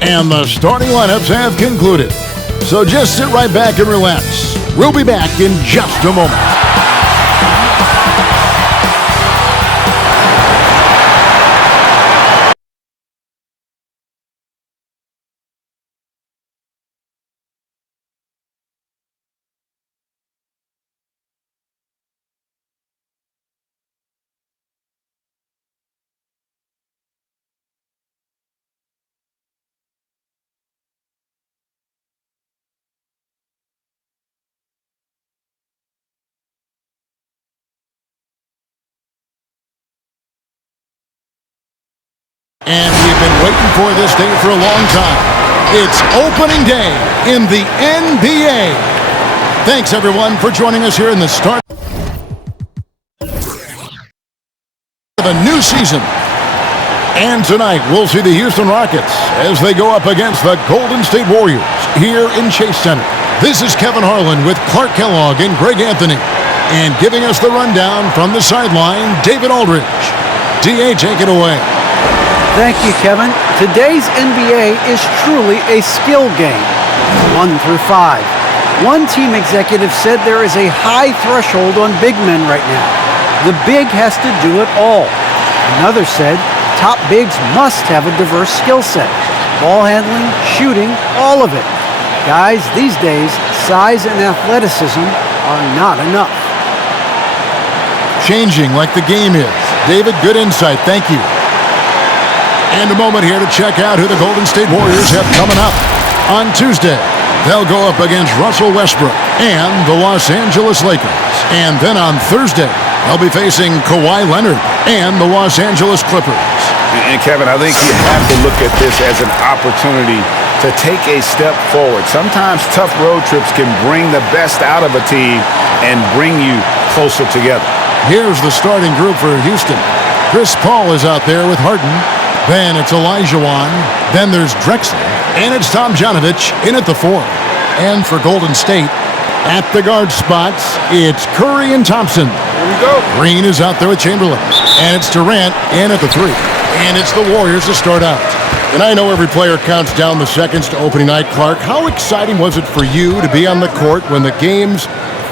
And the starting lineups have concluded. So just sit right back and relax. We'll be back in just a moment. And we've been waiting for this day for a long time. It's opening day in the NBA. Thanks, everyone, for joining us here in the start of a new season. And tonight, we'll see the Houston Rockets as they go up against the Golden State Warriors here in Chase Center. This is Kevin Harlan with Clark Kellogg and Greg Anthony. And giving us the rundown from the sideline, David Aldridge. D.A., take it away. Thank you, Kevin. Today's NBA is truly a skill game, 1 through 5. One team executive said there is a high threshold on big men right now. The big has to do it all. Another said top bigs must have a diverse skill set. Ball handling, shooting, all of it. Guys, these days, size and athleticism are not enough. Changing like the game is. David, good insight. Thank you. And a moment here to check out who the Golden State Warriors have coming up. On Tuesday, they'll go up against Russell Westbrook and the Los Angeles Lakers. And then on Thursday, they'll be facing Kawhi Leonard and the Los Angeles Clippers. And Kevin, I think you have to look at this as an opportunity to take a step forward. Sometimes tough road trips can bring the best out of a team and bring you closer together. Here's the starting group for Houston. Chris Paul is out there with Harden. Then it's Elijah Wan. Then there's Drexler. And it's Tomjanovich in at the 4. And for Golden State, at the guard spots, it's Curry and Thompson. Here we go. Green is out there with Chamberlain. And it's Durant in at the 3. And it's the Warriors to start out. And I know every player counts down the seconds to opening night. Clark, how exciting was it for you to be on the court when the games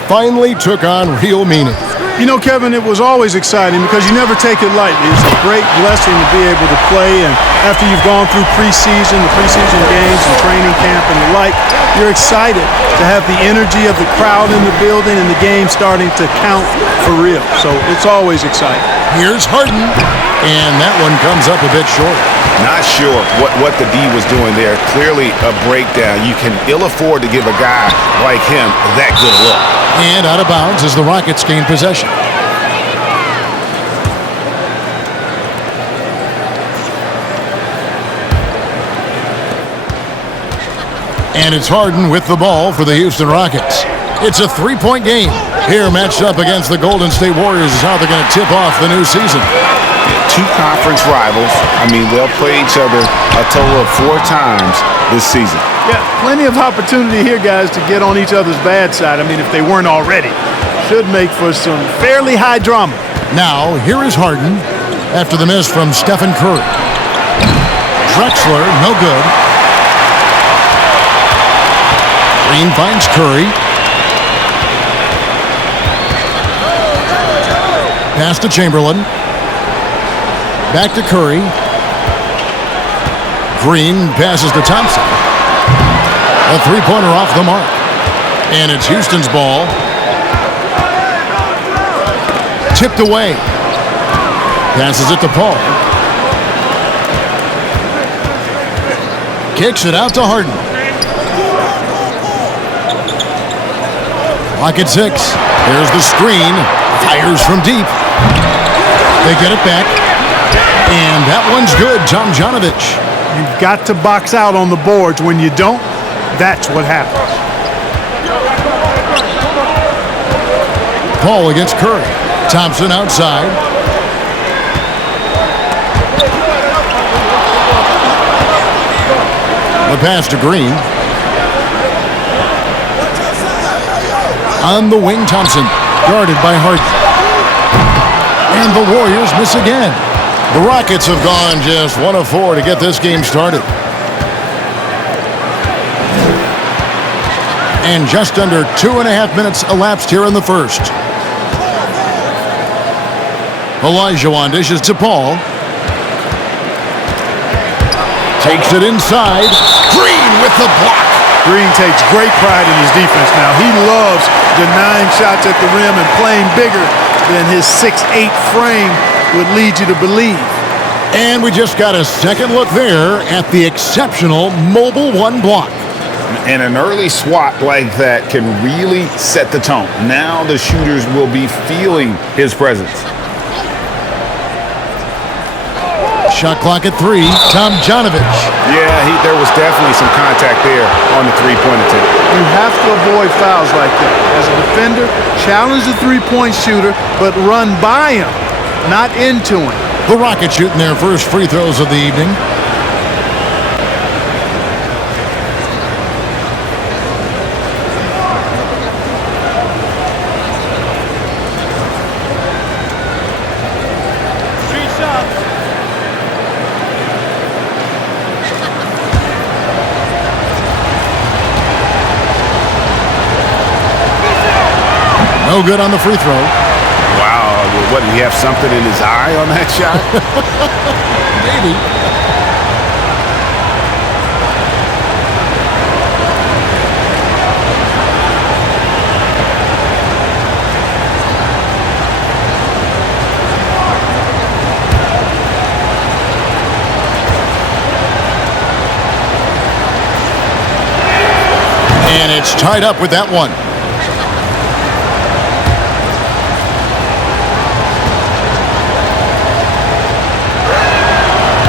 finally took on real meaning? You know, Kevin, it was always exciting because you never take it lightly. It's a great blessing to be able to play, and after you've gone through the preseason games and training camp and the like, you're excited to have the energy of the crowd in the building and the game starting to count for real. So it's always exciting. Here's Harden, and that one comes up a bit short. Not sure what the D was doing there. Clearly a breakdown. You can ill afford to give a guy like him that good look. And out of bounds as the Rockets gain possession. And it's Harden with the ball for the Houston Rockets. It's a 3-point game. Here matched up against the Golden State Warriors is how they're going to tip off the new season. Two conference rivals. I mean, they'll play each other a total of 4 times this season. Yeah, plenty of opportunity here, guys, to get on each other's bad side. I mean, if they weren't already. Should make for some fairly high drama. Now, here is Harden after the miss from Stephen Curry. Drexler, no good. Green finds Curry. Pass to Chamberlain. Back to Curry. Green passes to Thompson. A 3-pointer off the mark. And it's Houston's ball. Tipped away. Passes it to Paul. Kicks it out to Harden. Clock at 6. There's the screen. Fires from deep. They get it back. And that one's good. Tomjanovich. You've got to box out on the boards. When you don't, that's what happens. Paul against Curry. Thompson outside. The pass to Green. On the wing, Thompson. Guarded by Harden. And the Warriors miss again. The Rockets have gone just 1 of 4 to get this game started. And just under 2.5 minutes elapsed here in the first. Elijah dishes to Paul. Takes it inside. Green with the block. Green takes great pride in his defense now. He loves denying shots at the rim and playing bigger than his 6'8" frame would lead you to believe. And we just got a second look there at the exceptional mobile 1 block. And an early swat like that can really set the tone. Now the shooters will be feeling his presence. Shot clock at 3. Tomjanovich. Yeah, there was definitely some contact there on the three-point attempt. You have to avoid fouls like that. As a defender, challenge the three-point shooter, but run by him, not into him. The Rockets shooting their first free throws of the evening. No good on the free throw. Wow, what, did he have something in his eye on that shot? Maybe. And it's tied up with that one.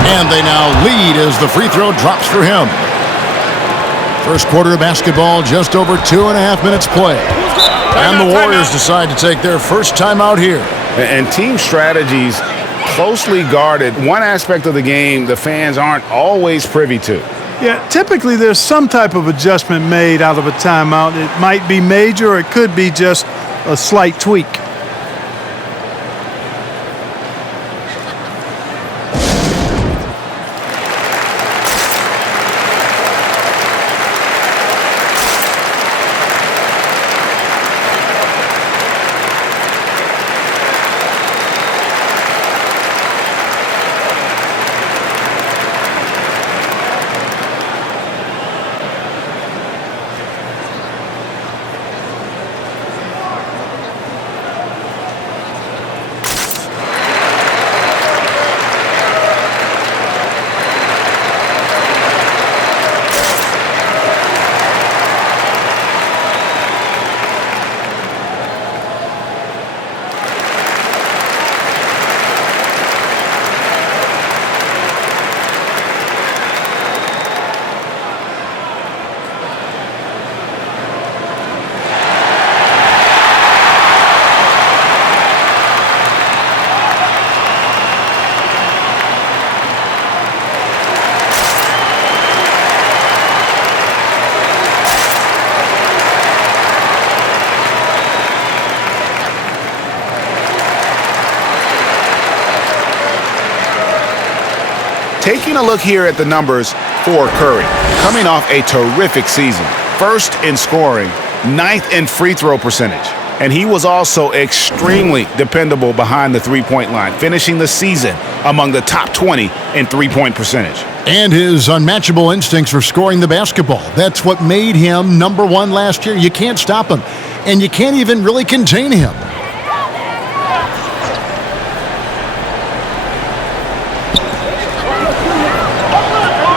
And they now lead as the free throw drops for him. First quarter of basketball, just over 2.5 minutes play. And the Warriors decide to take their first timeout here. And team strategies closely guarded. One aspect of the game the fans aren't always privy to. Yeah, typically there's some type of adjustment made out of a timeout. It might be major or it could be just a slight tweak. Taking a look here at the numbers for Curry, coming off a terrific season. First in scoring, 9th in free throw percentage. And he was also extremely dependable behind the three-point line, finishing the season among the top 20 in three-point percentage. And his unmatchable instincts for scoring the basketball. That's what made him #1 last year. You can't stop him, and you can't even really contain him.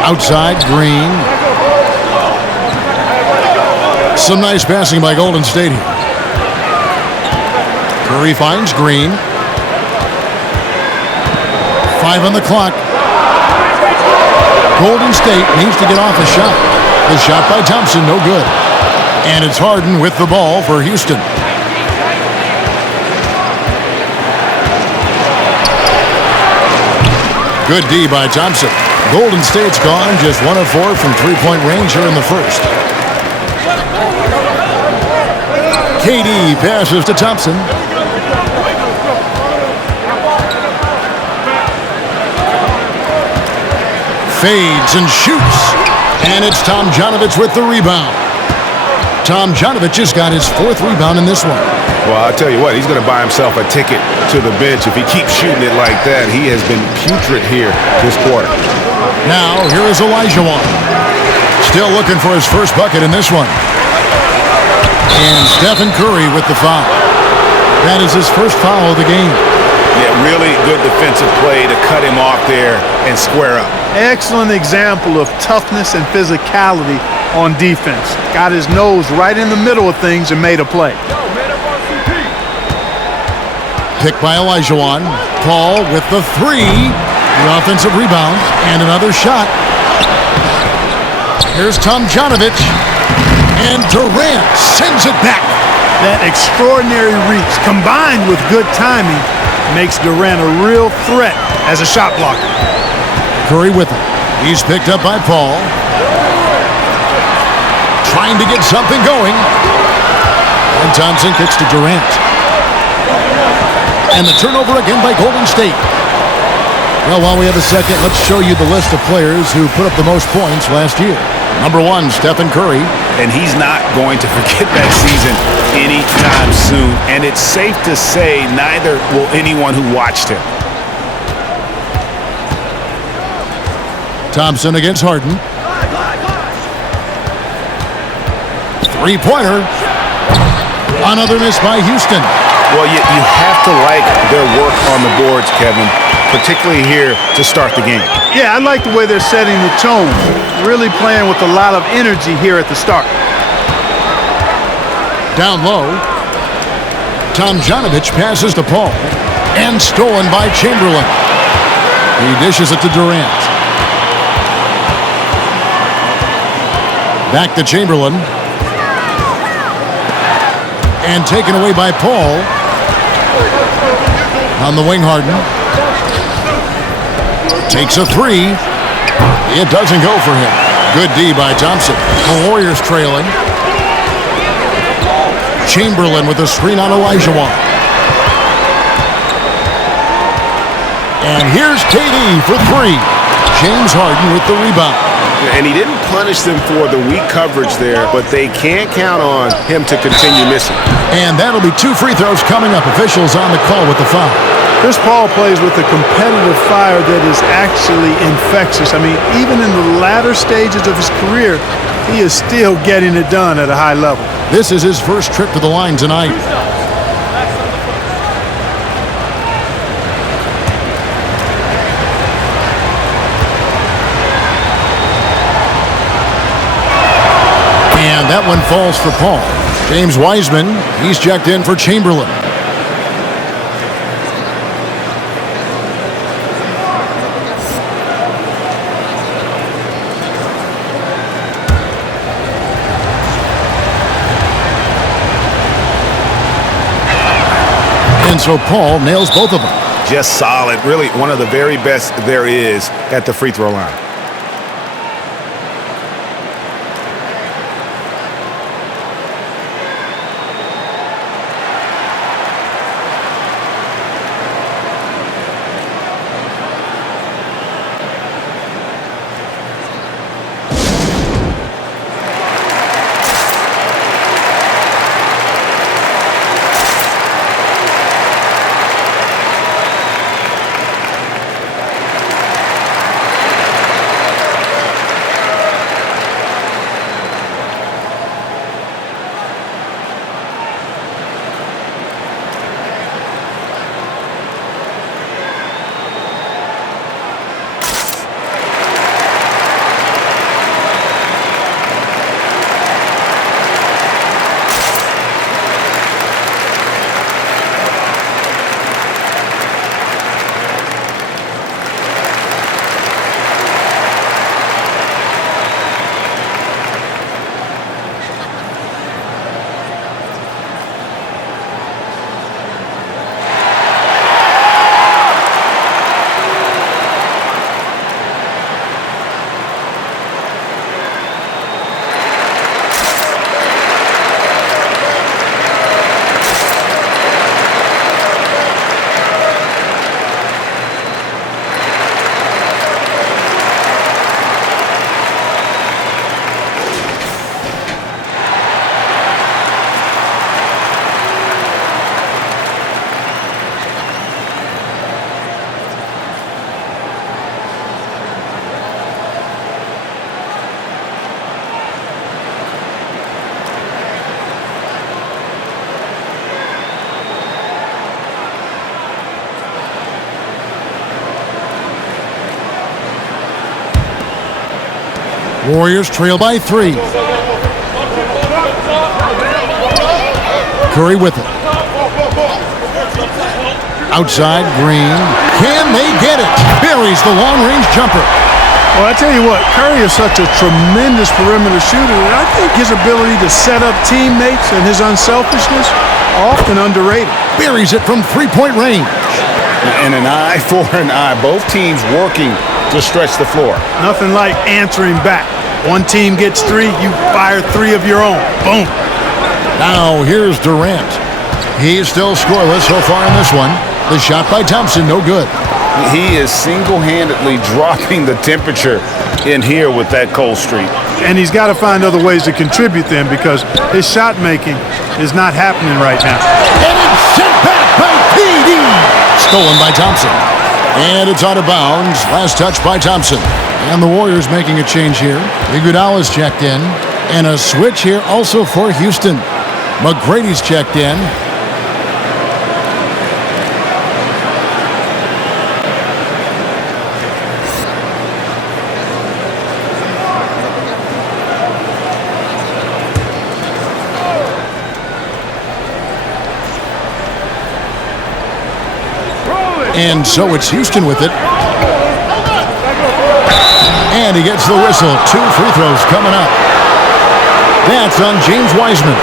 Outside, Green. Some nice passing by Golden State here. Curry finds Green. 5 on the clock. Golden State needs to get off a shot. The shot by Thompson, no good. And it's Harden with the ball for Houston. Good D by Thompson. Golden State's gone just 1 of 4 from three-point range here in the first. KD passes to Thompson. Fades and shoots. And it's Tomjanovich with the rebound. Tomjanovich has got his 4th rebound in this one. Well, I'll tell you what, he's going to buy himself a ticket to the bench. If he keeps shooting it like that, he has been putrid here this quarter. Now, here is Olajuwon. Still looking for his first bucket in this one. And Stephen Curry with the foul. That is his first foul of the game. Yeah, really good defensive play to cut him off there and square up. Excellent example of toughness and physicality on defense. Got his nose right in the middle of things and made a play. Picked by Olajuwon. Paul with the 3. The offensive rebound and another shot. Here's Tomjanovich. And Durant sends it back. That extraordinary reach combined with good timing makes Durant a real threat as a shot blocker. Curry with it. He's picked up by Paul. Trying to get something going. And Thompson kicks to Durant. And the turnover again by Golden State. Well, while we have a second, let's show you the list of players who put up the most points last year. Number 1, Stephen Curry. And he's not going to forget that season anytime soon. And it's safe to say neither will anyone who watched him. Thompson against Harden. 3-pointer. Another miss by Houston. Well, you have to like their work on the boards, Kevin, particularly here to start the game. Yeah, I like the way they're setting the tone. Really playing with a lot of energy here at the start. Down low. Tomjanovich passes to Paul. And stolen by Chamberlain. He dishes it to Durant. Back to Chamberlain. And taken away by Paul. On the wing, Harden. Takes a 3. It doesn't go for him. Good D by Thompson. The Warriors trailing. Chamberlain with a screen on Olajuwon. And here's KD for 3. James Harden with the rebound. And he didn't punish them for the weak coverage there, but they can't count on him to continue missing. And that'll be 2 free throws coming up. Officials on the call with the foul. Chris Paul plays with a competitive fire that is actually infectious. I mean, even in the latter stages of his career, he is still getting it done at a high level. This is his first trip to the line tonight. And that one falls for Paul. James Wiseman, he's checked in for Chamberlain. And so Paul nails both of them. Just solid. Really one of the very best there is at the free throw line. Warriors trail by 3. Curry with it. Outside, Green. Can they get it? Buries the long-range jumper. Well, I tell you what, Curry is such a tremendous perimeter shooter, and I think his ability to set up teammates and his unselfishness are often underrated. Buries it from three-point range. And an eye for an eye. Both teams working to stretch the floor. Nothing like answering back. One team gets 3, you fire 3 of your own. Boom. Now here's Durant. He's still scoreless so far in this one. The shot by Thompson, no good. He is single-handedly dropping the temperature in here with that cold streak. And he's got to find other ways to contribute then, because his shot making is not happening right now. And it's sent back by PD. Stolen by Thompson. And it's out of bounds. Last touch by Thompson. And the Warriors making a change here. Iguodala's checked in. And a switch here also for Houston. McGrady's checked in. And so it's Houston with it. And he gets the whistle. 2 free throws coming up. That's on James Wiseman.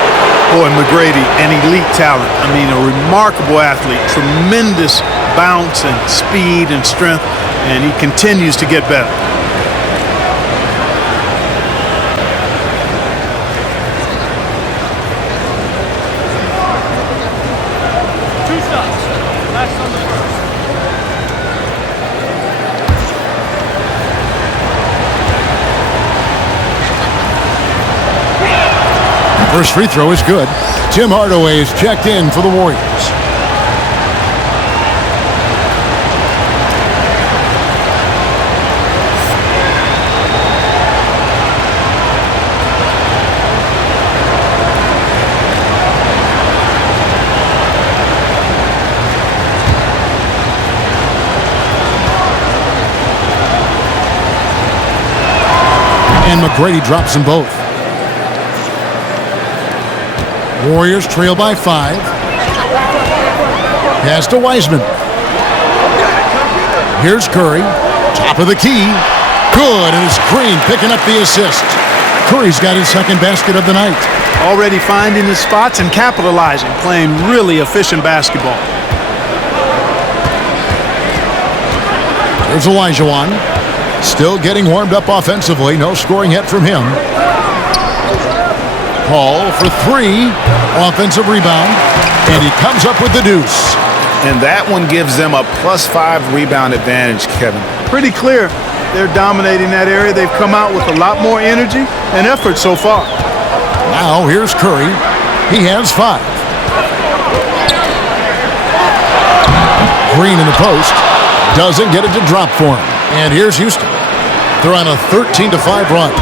Boy, McGrady, an elite talent. I mean, a remarkable athlete. Tremendous bounce and speed and strength. And he continues to get better. First free throw is good. Tim Hardaway is checked in for the Warriors. And McGrady drops them both. Warriors trail by 5. Pass to Wiseman. Here's Curry. Top of the key. Good, and it's Green picking up the assist. Curry's got his second basket of the night. Already finding his spots and capitalizing, playing really efficient basketball. There's Olajuwon. Still getting warmed up offensively. No scoring yet from him. Paul for 3. Offensive rebound. And he comes up with the deuce. And that one gives them a +5 rebound advantage, Kevin. Pretty clear. They're dominating that area. They've come out with a lot more energy and effort so far. Now here's Curry. He has 5. Green in the post. Doesn't get it to drop for him. And here's Houston. They're on a 13-5 run.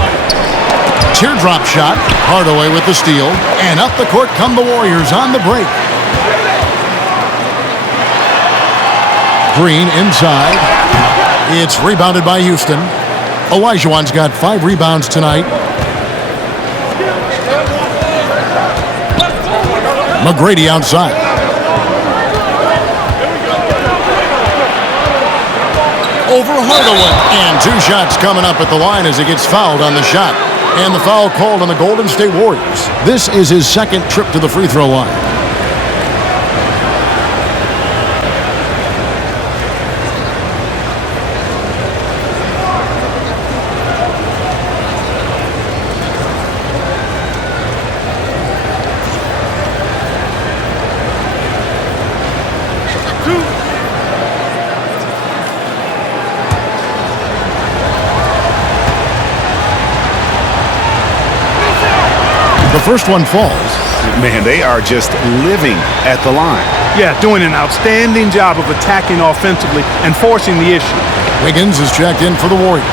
Teardrop shot. Hardaway with the steal. And up the court come the Warriors on the break. Green inside. It's rebounded by Houston. Olajuwon's got 5 rebounds tonight. McGrady outside. Over Hardaway. And 2 shots coming up at the line as he gets fouled on the shot. And the foul called on the Golden State Warriors. This is his second trip to the free throw line. The first one falls. Man, they are just living at the line. Yeah, doing an outstanding job of attacking offensively and forcing the issue. Wiggins is checked in for the Warriors.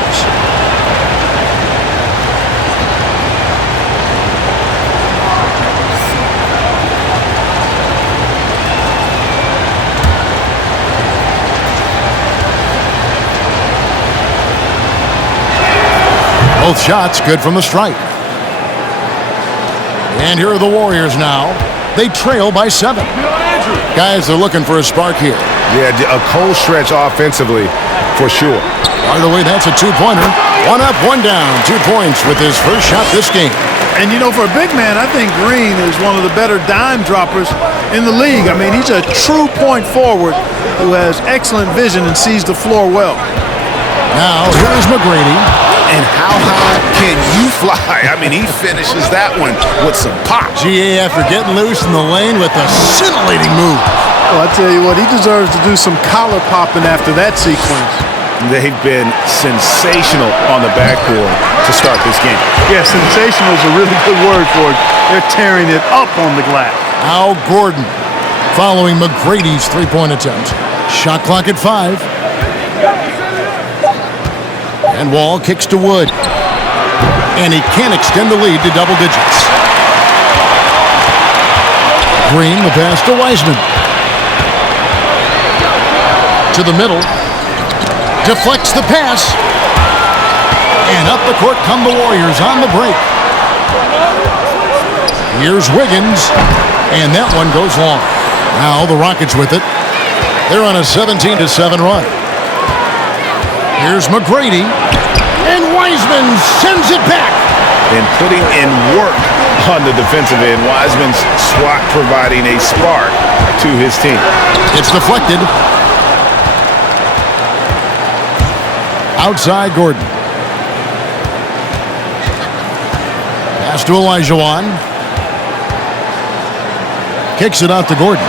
Both shots good from the stripe. And here are the Warriors now. They trail by 7. Guys, they're looking for a spark here. Yeah, a cold stretch offensively for sure. By the way, that's a two-pointer. 1 up, 1 down. 2 points with his first shot this game. And, you know, for a big man, I think Green is one of the better dime droppers in the league. I mean, he's a true point forward who has excellent vision and sees the floor well. Now, here's McGrady. And how high can you fly? I mean, he finishes that one with some pop. GA after getting loose in the lane with a scintillating move. Well, I tell you what, he deserves to do some collar popping after that sequence. They've been sensational on the backboard to start this game. Yeah, sensational is a really good word for it. They're tearing it up on the glass. Al Gordon following McGrady's three-point attempt. Shot clock at 5. And Wall kicks to Wood. And he can't extend the lead to double digits. Green, the pass to Wiseman. To the middle. Deflects the pass. And up the court come the Warriors on the break. Here's Wiggins. And that one goes long. Now the Rockets with it. They're on a 17-7 run. Here's McGrady. And Wiseman sends it back. And putting in work on the defensive end. Wiseman's swat providing a spark to his team. It's deflected. Outside Gordon. Pass to Olajuwon. Kicks it out to Gordon.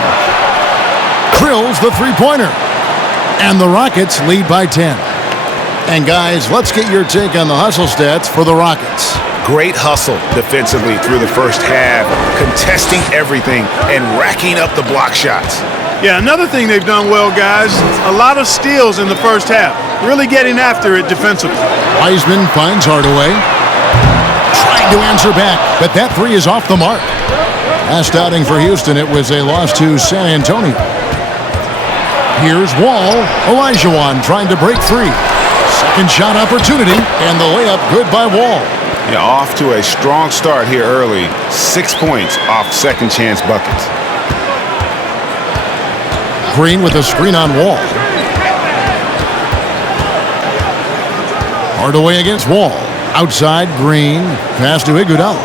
Drills the three-pointer. And the Rockets lead by 10. And guys, let's get your take on the hustle stats for the Rockets. Great hustle defensively through the first half, contesting everything and racking up the block shots. Yeah, another thing they've done well, guys, a lot of steals in the first half. Really getting after it defensively. Wiseman finds Hardaway. Trying to answer back, but that three is off the mark. Last outing for Houston, it was a loss to San Antonio. Here's Wall. Olajuwon trying to break free. Second shot opportunity, and the layup good by Wall. Yeah, off to a strong start here early. 6 points off second chance buckets. Green with a screen on Wall. Hardaway against Wall. Outside, Green. Pass to Iguodala.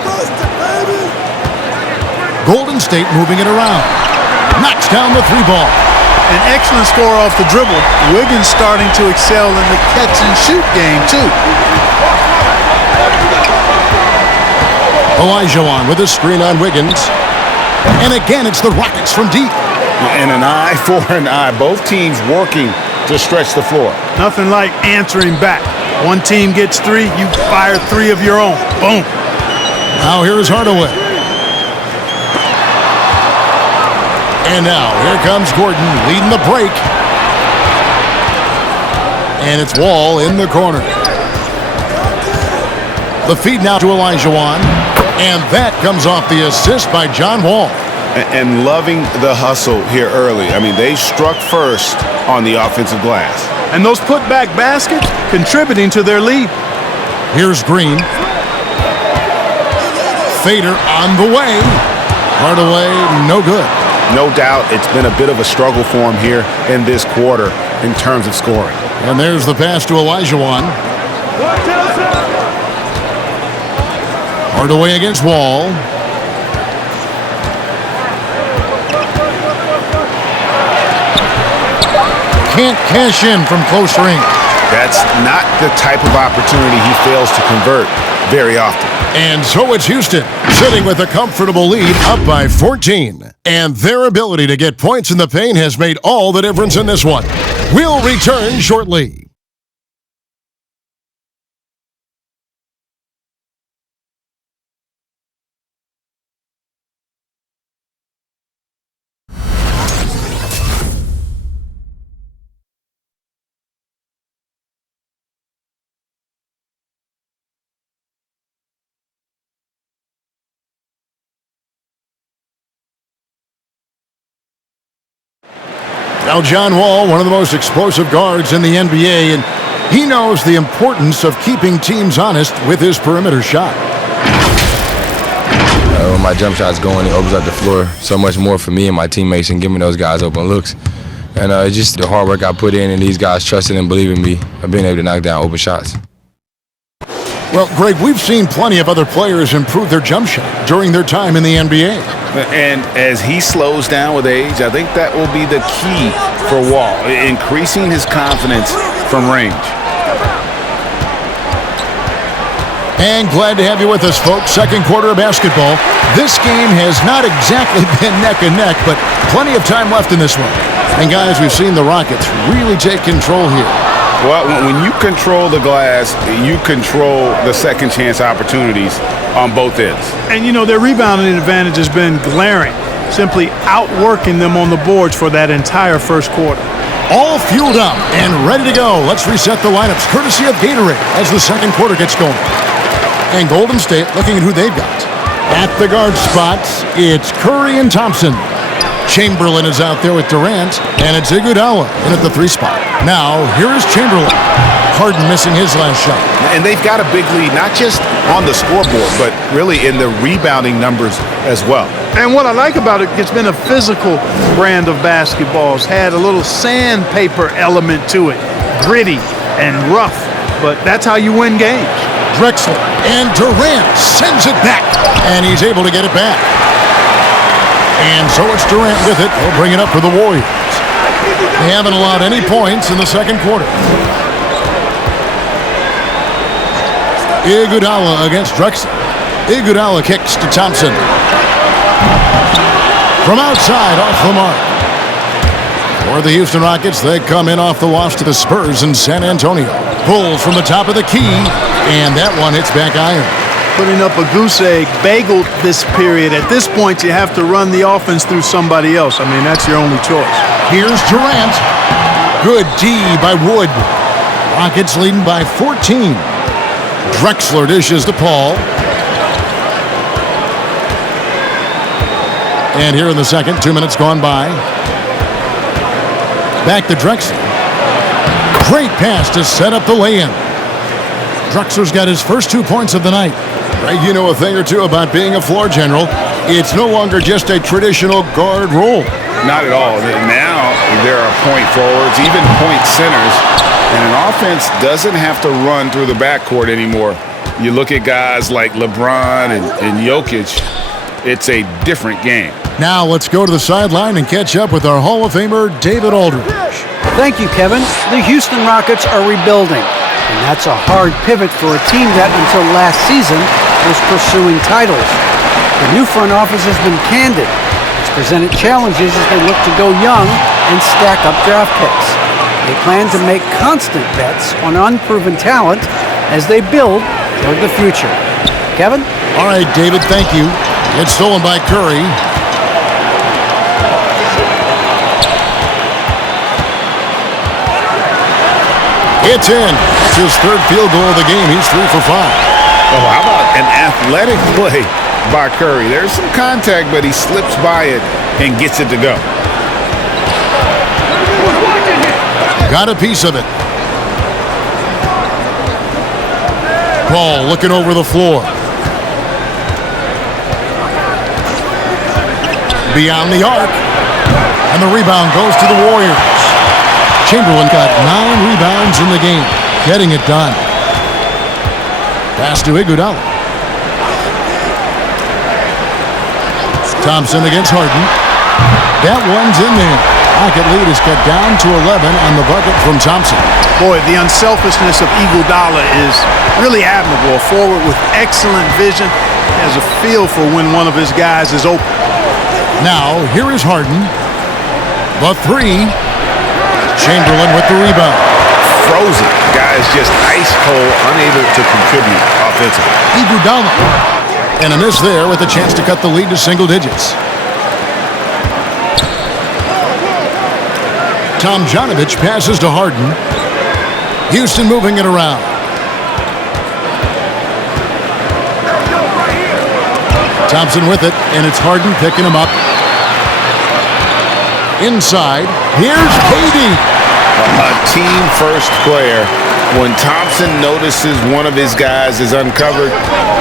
Golden State moving it around. Knocks down the three ball. An excellent score off the dribble. Wiggins starting to excel in the catch-and-shoot game, too. Olajuwon with a screen on Wiggins. And again, it's the Rockets from deep. And an eye for an eye. Both teams working to stretch the floor. Nothing like answering back. One team gets 3, you fire 3 of your own. Boom. Now here's Hardaway. And now here comes Gordon leading the break. And it's Wall in the corner. The feed now to Olajuwon. And that comes off the assist by John Wall. And loving the hustle here early. I mean, they struck first on the offensive glass. And those putback baskets contributing to their lead. Here's Green. Fader on the way. Hardaway, no good. No doubt it's been a bit of a struggle for him here in this quarter in terms of scoring. And there's the pass to Olajuwon. Hardaway against Wall. Can't cash in from close range. That's not the type of opportunity he fails to convert very often. And so it's Houston, sitting with a comfortable lead up by 14. And their ability to get points in the paint has made all the difference in this one. We'll return shortly. Now, John Wall, one of the most explosive guards in the NBA, and He knows the importance of keeping teams honest with his perimeter shot. When my jump shot's going, it opens up the floor so much more for me and my teammates and giving those guys open looks. And it's just the hard work I put in and these guys trusting and believing me of being able to knock down open shots. Well, Greg, we've seen plenty of other players improve their jump shot during their time in the NBA. And as he slows down with age, I think that will be the key for Wall, increasing his confidence from range. And glad to have you with us, folks. Second quarter of basketball. This game has not exactly been neck and neck, but plenty of time left in this one. And guys, we've seen the Rockets really take control here. Well, when you control the glass, you control the second chance opportunities on both ends. And, you know, their rebounding advantage has been glaring, simply outworking them on the boards for that entire first quarter. All fueled up and ready to go. Let's reset the lineups, courtesy of Gatorade, as the second quarter gets going. And Golden State looking at who they've got. At the guard spots, it's Curry and Thompson. Chamberlain is out there with Durant, and it's Iguodala in at the 3 spot. Now, here is Chamberlain. Harden missing his last shot. And they've got a big lead, not just on the scoreboard, but really in the rebounding numbers as well. And what I like about it, it's been a physical brand of basketball. It's had a little sandpaper element to it, gritty and rough, but that's how you win games. Drexler and Durant sends it back, and he's able to get it back. And so it's Durant with it. He'll bring it up for the Warriors. They haven't allowed any points in the second quarter. Iguodala against Drexler. Iguodala kicks to Thompson. From outside, off the mark. For the Houston Rockets, they come in off the loss to the Spurs in San Antonio. Pulls from the top of the key, and that one hits back iron. Putting up a goose egg, bageled this period. At this point, you have to run the offense through somebody else. I mean, that's your only choice. Here's Durant. Good D by Wood. Rockets leading by 14. Drexler dishes to Paul. And here in the second, 2 minutes gone by. Back to Drexler. Great pass to set up the lay-in. Drexler's got his first 2 points of the night. Greg, you know a thing or two about being a floor general. It's no longer just a traditional guard role. Not at all. Now there are point forwards, even point centers, and an offense doesn't have to run through the backcourt anymore. You look at guys like LeBron and Jokic, it's a different game. Now let's go to the sideline and catch up with our Hall of Famer, David Aldridge. Thank you, Kevin. The Houston Rockets are rebuilding, and that's a hard pivot for a team that until last season was pursuing titles. The new front office has been candid. It's presented challenges as they look to go young and stack up draft picks. They plan to make constant bets on unproven talent as they build toward the future. Kevin? All right, David, thank you. It's stolen by Curry. It's in. It's his third field goal of the game. He's 3 for 5. Oh, how about an athletic play by Curry? There's some contact, but he slips by it and gets it to go. Got a piece of it. Paul looking over the floor. Beyond the arc. And the rebound goes to the Warriors. Chamberlain got 9 rebounds in the game, getting it done. Pass to Iguodala. Thompson against Harden. That one's in there. Rocket lead is cut down to 11 on the bucket from Thompson. Boy, the unselfishness of Iguodala is really admirable. A forward with excellent vision. He has a feel for when one of his guys is open. Now, here is Harden. The 3. Chamberlain with the rebound. Frozen. Guys just ice cold, unable to contribute offensively. Iguodala. And a miss there with a chance to cut the lead to single digits. Tomjanovich passes to Harden. Houston moving it around. Thompson with it, and it's Harden picking him up. Inside, here's KD. A team-first player When Thompson notices one of his guys is uncovered,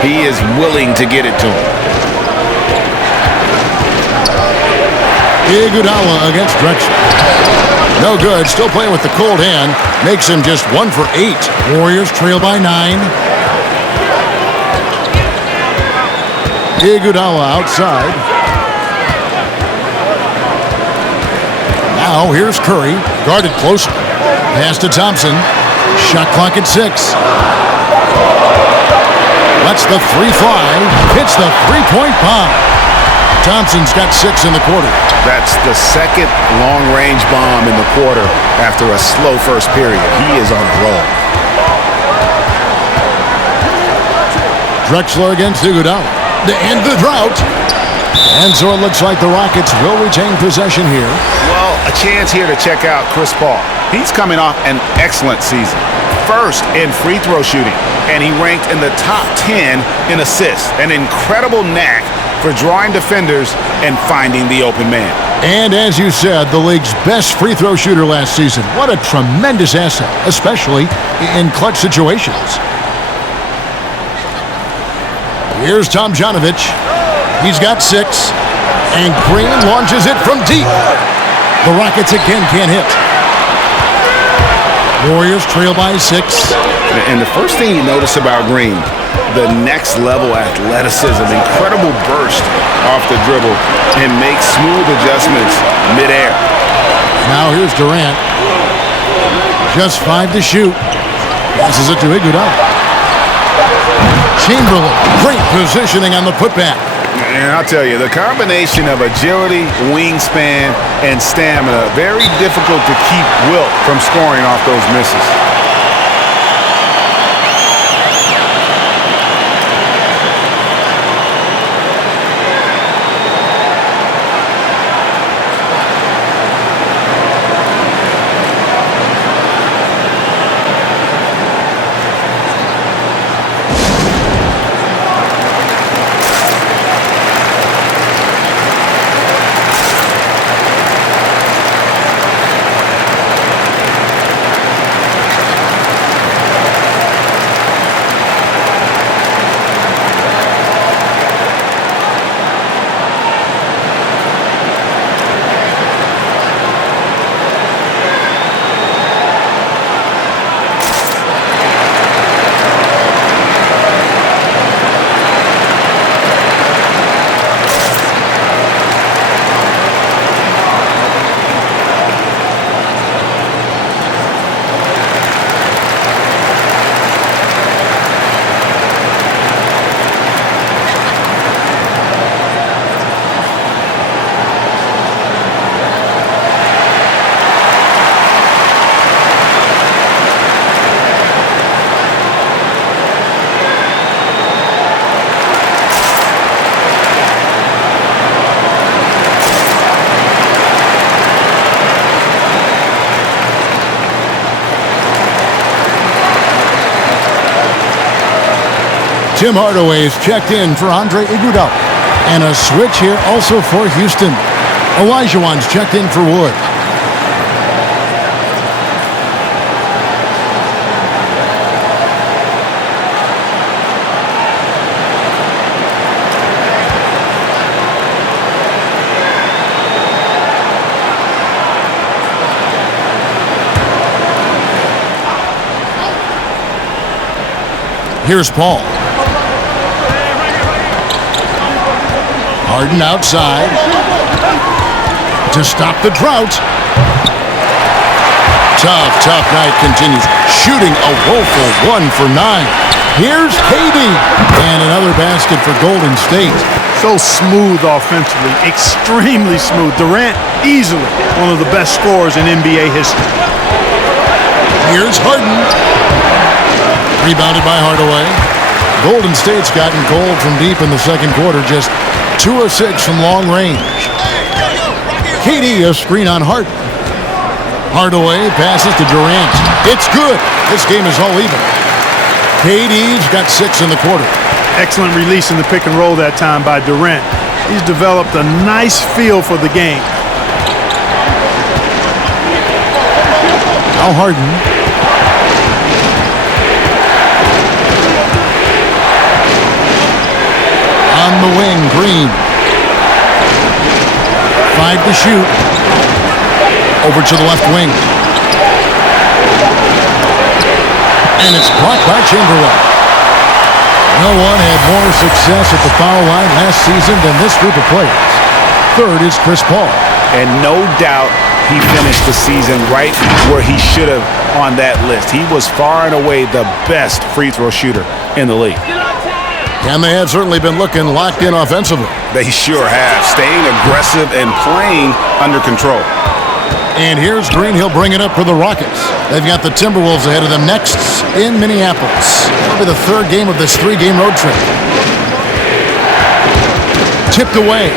he is willing to get it to him. Iguodala against Drexler. No good. Still playing with the cold hand. Makes him just 1 for 8. Warriors trail by 9. Iguodala outside. Now here's Curry. Guarded closer. Pass to Thompson. Shot clock at 6. Lets the 3 fly. Hits the three-point bomb. Thompson's got 6 in the quarter. That's the second long-range bomb in the quarter after a slow first period. He is on a roll. Drexler against Iguodala to end the drought. And so it looks like the Rockets will retain possession here. Well, a chance here to check out Chris Paul. He's coming off an excellent season. First in free throw shooting, and he ranked in the top 10 in assists. An incredible knack for drawing defenders and finding the open man. And as you said, the league's best free throw shooter last season. What a tremendous asset, especially in clutch situations. Here's Tomjanovich. He's got 6. And Green launches it from deep. The Rockets again can't hit. Warriors trail by 6. And the first thing you notice about Green, the next level athleticism, incredible burst off the dribble, and makes smooth adjustments midair. Now here's Durant. Just 5 to shoot. Passes it to Iguodala. Chamberlain, great positioning on the putback. And I'll tell you, the combination of agility, wingspan, and stamina, very difficult to keep Wilt from scoring off those misses. Tim Hardaway's checked in for Andre Iguodala. And a switch here also for Houston. Olajuwon's checked in for Wood. Here's Paul. Harden outside to stop the drought. Tough night continues. Shooting a woeful 1 for 9. Here's KD. And another basket for Golden State. So smooth offensively, extremely smooth. Durant, easily one of the best scorers in NBA history. Here's Harden. Rebounded by Hardaway. Golden State's gotten cold from deep in the second quarter. Just 2 of 6 from long range. KD a screen on Harden. Hardaway passes to Durant. It's good. This game is all even. KD's got 6 in the quarter. Excellent release in the pick and roll that time by Durant. He's developed a nice feel for the game. Now Harden. shoot. Over to the left wing. And it's blocked by Chamberlain. No one had more success at the foul line last season than this group of players. Third is Chris Paul. And no doubt he finished the season right where he should have on that list. He was far and away the best free throw shooter in the league. And they have certainly been looking locked in offensively. They sure have, staying aggressive and playing under control. And here's Green. He'll bring it up for the Rockets. They've got the Timberwolves ahead of them next in Minneapolis. It'll be the third game of this 3-game road trip. Tipped away.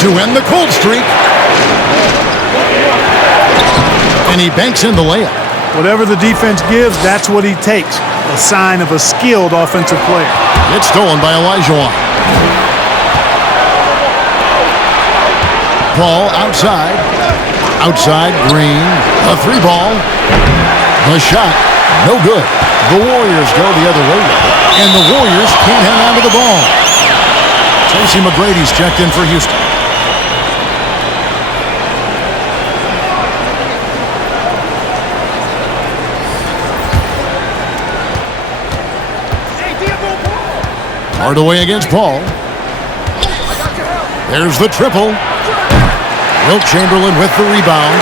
To end the cold streak. And he banks in the layup. Whatever the defense gives, that's what he takes. A sign of a skilled offensive player. It's stolen by Olajuwon. Paul outside. Outside, Green. A 3-ball. The shot, no good. The Warriors go the other way. And the Warriors can't hang on to the ball. Tracy McGrady's checked in for Houston. Hardaway against Paul. There's the triple. Wilt Chamberlain with the rebound.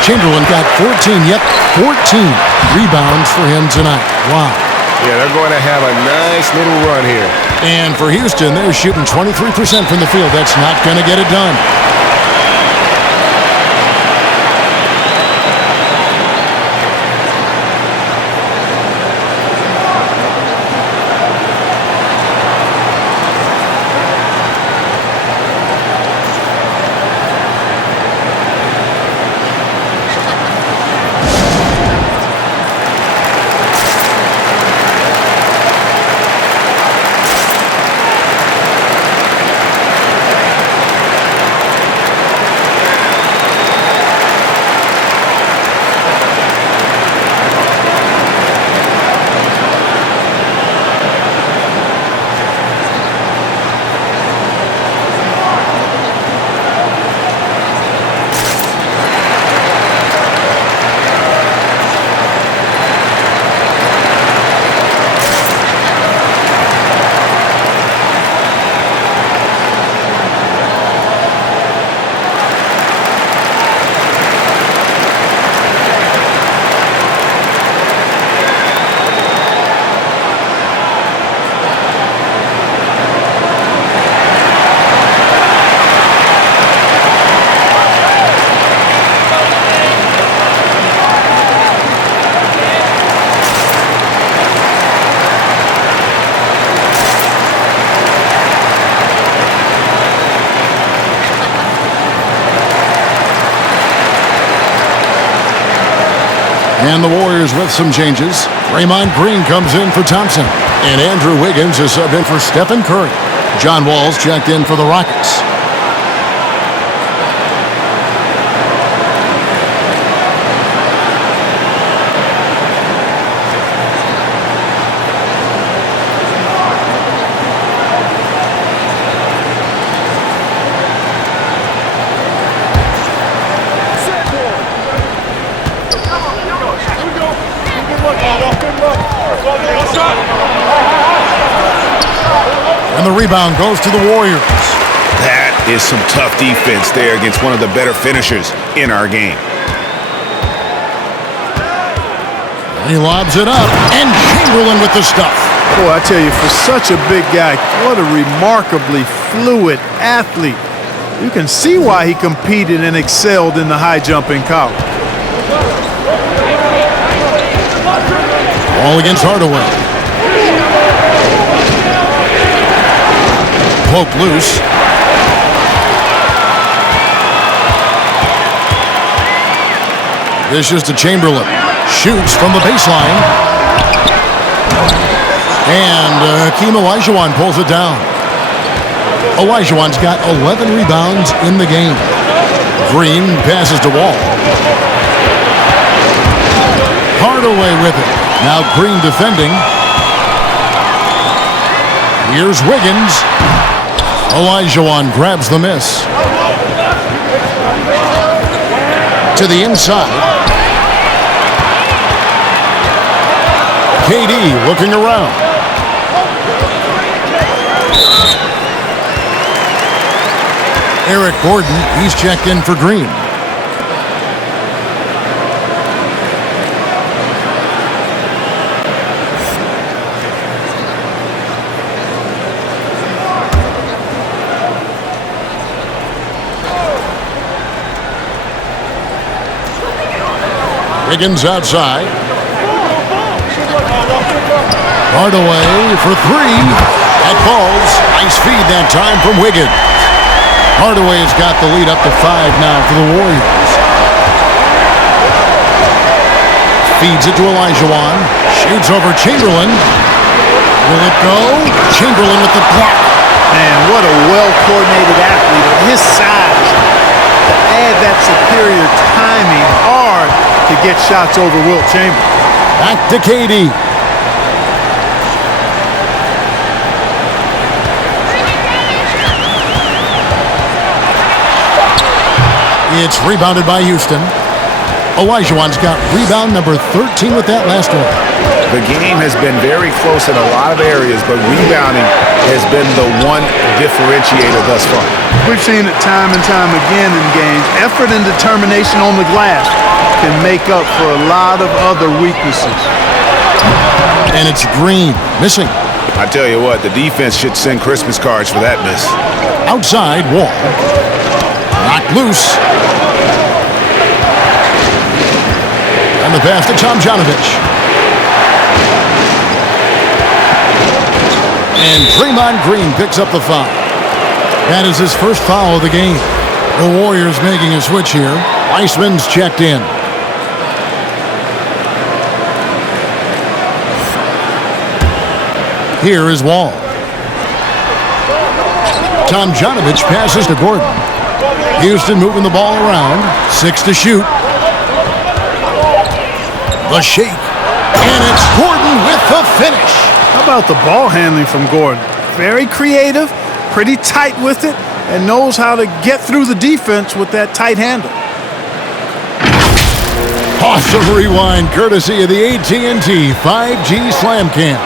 Chamberlain got 14, 14 rebounds for him tonight. Wow. Yeah, they're going to have a nice little run here. And for Houston, they're shooting 23% from the field. That's not going to get it done. And the Warriors with some changes. Draymond Green comes in for Thompson. And Andrew Wiggins is subbed in for Stephen Curry. John Wall's checked in for the Rockets. And the rebound goes to the Warriors. That is some tough defense there against one of the better finishers in our game. And he lobs it up. And Chamberlain with the stuff. Boy, I tell you, for such a big guy, what a remarkably fluid athlete. You can see why he competed and excelled in the high jump in college. Ball against Hardaway. Poke loose. This is to Chamberlain. Shoots from the baseline. And Hakeem Olajuwon pulls it down. Olajuwon's got 11 rebounds in the game. Green passes to Wall. Hardaway with it. Now Green defending. Here's Wiggins. Olajuwon grabs the miss. To the inside. KD looking around. Eric Gordon, he's checked in for Green. Wiggins outside. Hardaway for three. That falls. Nice feed that time from Wiggins. Hardaway's got the lead up to 5 now for the Warriors. Feeds it to Olajuwon. Shoots over Chamberlain. Will it go? Chamberlain with the block. Man, what a well-coordinated athlete at his size. To add that superior timing, hard to get shots over Wilt Chamberlain. Back to KD. It's rebounded by Houston. Olajuwon's got rebound number 13 with that last one. The game has been very close in a lot of areas, but rebounding has been the one differentiator thus far. We've seen it time and time again in games. Effort and determination on the glass can make up for a lot of other weaknesses. And it's Green, missing. I tell you what, the defense should send Christmas cards for that miss. Outside, Wall. Knocked loose. And the pass to Tomjanovich. And Draymond Green picks up the foul. That is his first foul of the game. The Warriors making a switch here. Weissman's checked in. Here is Wall. Tomjanovich passes to Gordon. Houston moving the ball around. 6 to shoot. The shake. And it's Gordon with the finish. How about the ball handling from Gordon? Very creative, pretty tight with it, and knows how to get through the defense with that tight handle. Awesome rewind courtesy of the AT&T 5G Slam Cam.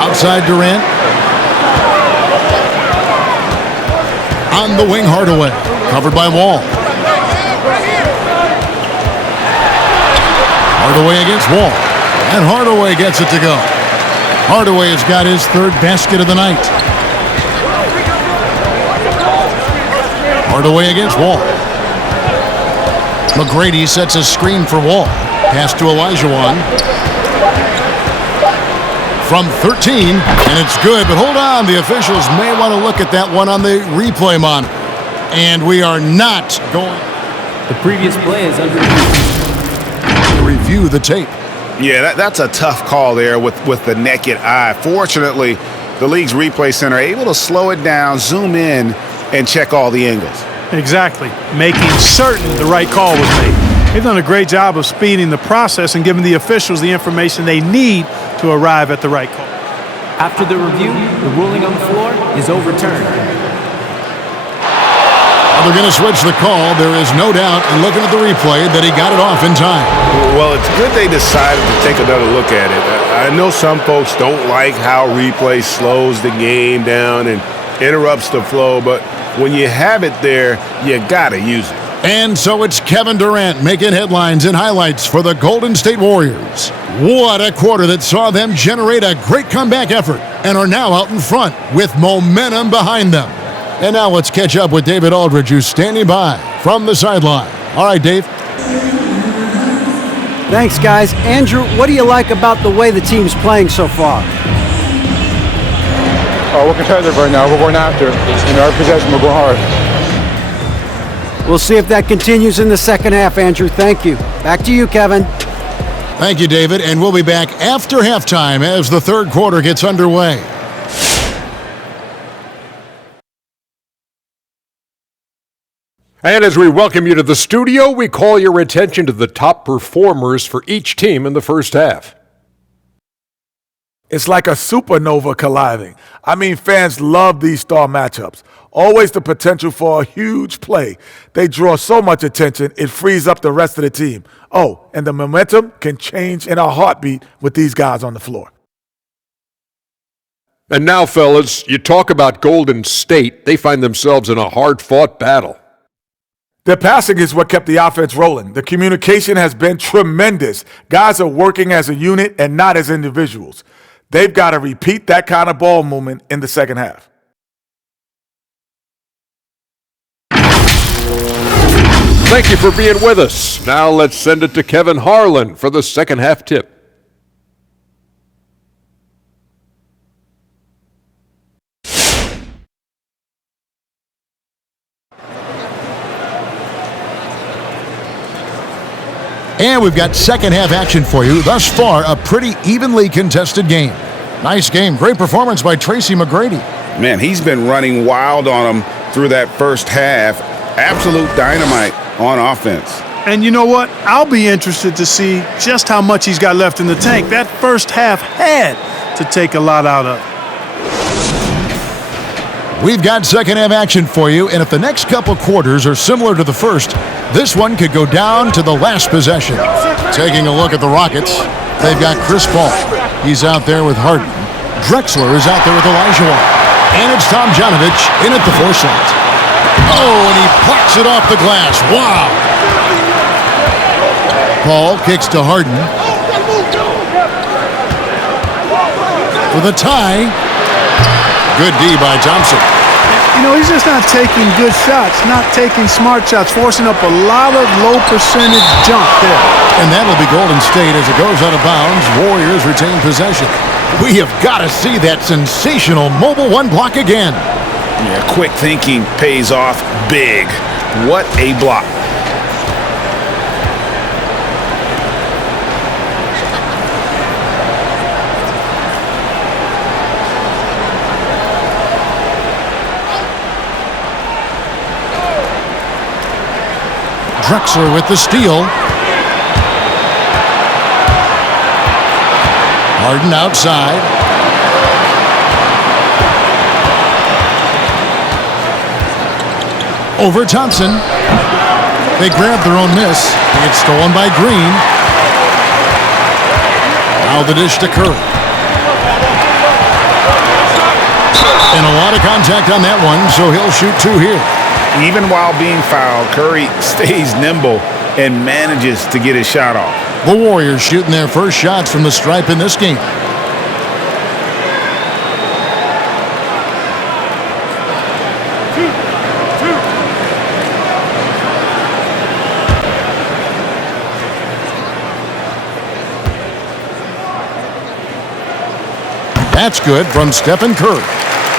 Outside Durant. On the wing, Hardaway. Covered by Wall. Hardaway against Wall. And Hardaway gets it to go. Hardaway has got his third basket of the night. Hardaway against Wall. McGrady sets a screen for Wall. Pass to Olajuwon. From 13, and it's good, but hold on. The officials may want to look at that one on the replay monitor. And we are not going The previous play is under to review the tape. Yeah, that's a tough call there with the naked eye. Fortunately, the league's replay center able to slow it down, zoom in, and check all the angles. Exactly, making certain the right call was made. They've done a great job of speeding the process and giving the officials the information they need to arrive at the right call. After the review, the ruling on the floor is overturned. They're going to switch the call. There is no doubt in looking at the replay that he got it off in time. Well, it's good they decided to take another look at it. I know some folks don't like how replay slows the game down and interrupts the flow, but when you have it there, you got to use it. And so it's Kevin Durant making headlines and highlights for the Golden State Warriors. What a quarter that saw them generate a great comeback effort and are now out in front with momentum behind them. And now let's catch up with David Aldridge, who's standing by from the sideline. All right, Dave. Thanks, guys. Andrew, what do you like about the way the team's playing so far? We're competitive right now. We're going after. Our possession, we're going hard. We'll see if that continues in the second half, Andrew. Thank you. Back to you, Kevin. Thank you, David. And we'll be back after halftime as the third quarter gets underway. And as we welcome you to the studio, we call your attention to the top performers for each team in the first half. It's like a supernova colliding. I mean, fans love these star matchups. Always the potential for a huge play. They draw so much attention, it frees up the rest of the team. Oh, and the momentum can change in a heartbeat with these guys on the floor. And now, fellas, you talk about Golden State. They find themselves in a hard-fought battle. Their passing is what kept the offense rolling. The communication has been tremendous. Guys are working as a unit and not as individuals. They've got to repeat that kind of ball movement in the second half. Thank you for being with us. Now let's send it to Kevin Harlan for the second half tip. And we've got second half action for you. Thus far, a pretty evenly contested game. Nice game. Great performance by Tracy McGrady. Man, he's been running wild on them through that first half. Absolute dynamite on offense. And you know what? I'll be interested to see just how much he's got left in the tank. That first half had to take a lot out of. We've got second half action for you, and if the next couple quarters are similar to the first, this one could go down to the last possession. Taking a look at the Rockets, they've got Chris Paul. He's out there with Harden. Drexler is out there with Elijah. And it's Tom Janovich in at the foresight. Oh, and he plucks it off the glass. Wow. Paul kicks to Harden. For the tie. Good D by Thompson. You know, he's just not taking good shots, not taking smart shots, forcing up a lot of low percentage jump there. And that'll be Golden State as it goes out of bounds. Warriors retain possession. We have got to see that sensational mobile one block again. Yeah, quick thinking pays off big. What a block. Drexler with the steal. Harden outside. Over Thompson. They grab their own miss. It's stolen by Green. Now the dish to Curry. And a lot of contact on that one, so he'll shoot two here. Even while being fouled, Curry stays nimble and manages to get his shot off. The Warriors shooting their first shots from the stripe in this game. That's good from Stephen Curry.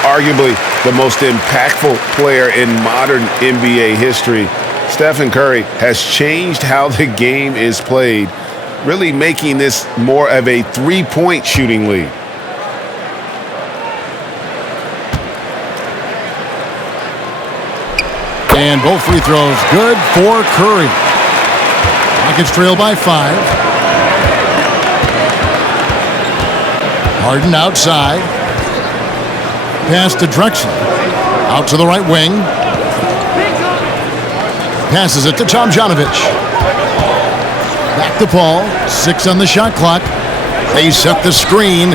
Arguably the most impactful player in modern NBA history, Stephen Curry has changed how the game is played, really making this more of a three-point shooting league. And both free throws good for Curry. Rockets trail by 5. Harden outside. Pass to Drexler. Out to the right wing. Passes it to Tom Janovich. Back to Paul. 6 on the shot clock. They set the screen.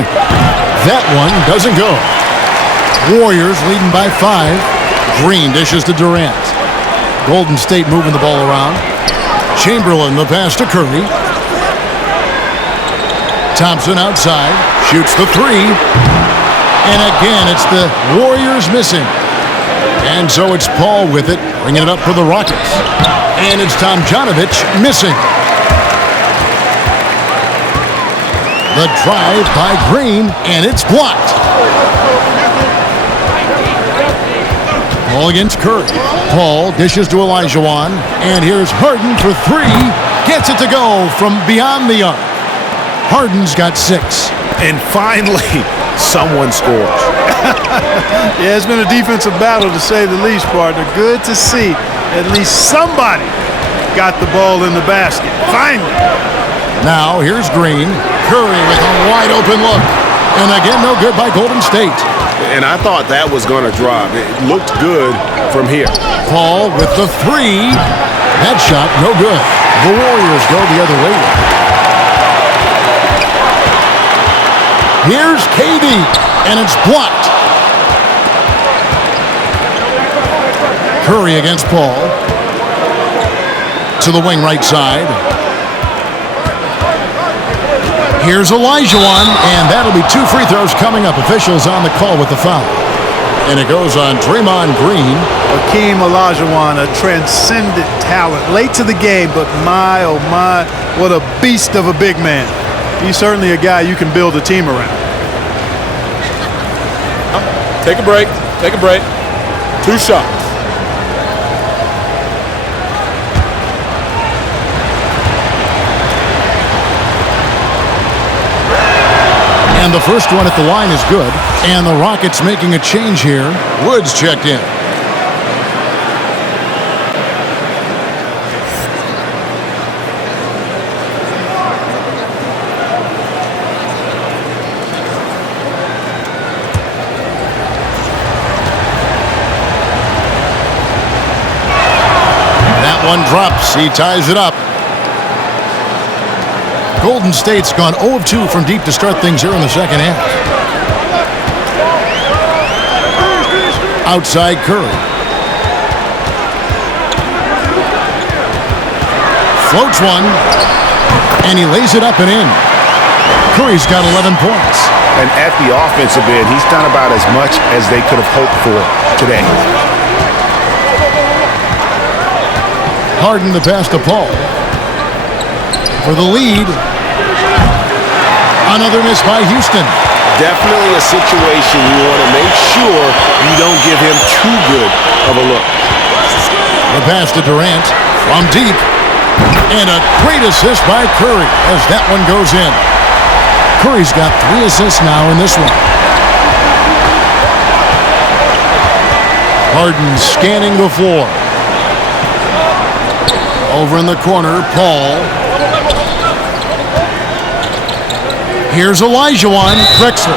That one doesn't go. Warriors leading by 5. Green dishes to Durant. Golden State moving the ball around. Chamberlain the pass to Curry. Thompson outside. Shoots the 3. And again, it's the Warriors missing. And so it's Paul with it, bringing it up for the Rockets. And it's Tom Janovich missing. The drive by Green, and it's blocked. Paul against Curry. Paul dishes to Elijah, and here's Harden for 3. Gets it to go from beyond the arc. Harden's got 6. And finally, someone scores. Yeah, it's been a defensive battle to say the least, partner. Good to see at least somebody got the ball in the basket. Finally. Now here's Green. Curry with a wide open look. And again, no good by Golden State. And I thought that was going to drop. It looked good from here. Paul with the three. That shot, no good. The Warriors go the other way. Here's KD, and it's blocked. Curry against Paul. To the wing right side. Here's Olajuwon, and that'll be 2 free throws coming up. Officials on the call with the foul. And it goes on Draymond Green. Hakeem Olajuwon, a transcendent talent. Late to the game, but my, oh my, what a beast of a big man. He's certainly a guy you can build a team around. Take a break. Take a break. 2 shots. And the first one at the line is good. And the Rockets making a change here. Woods checked in. That one drops. He ties it up. Golden State's gone 0 of 2 from deep to start things here in the second half. Outside Curry. Floats one. And he lays it up and in. Curry's got 11 points. And at the offensive end, he's done about as much as they could have hoped for today. Harden the pass to Paul. For the lead. Another miss by Houston. Definitely a situation you want to make sure you don't give him too good of a look. The pass to Durant from deep. And a great assist by Curry as that one goes in. Curry's got 3 assists now in this one. Harden scanning the floor. Over in the corner, Paul. Here's Olajuwon, Drexler,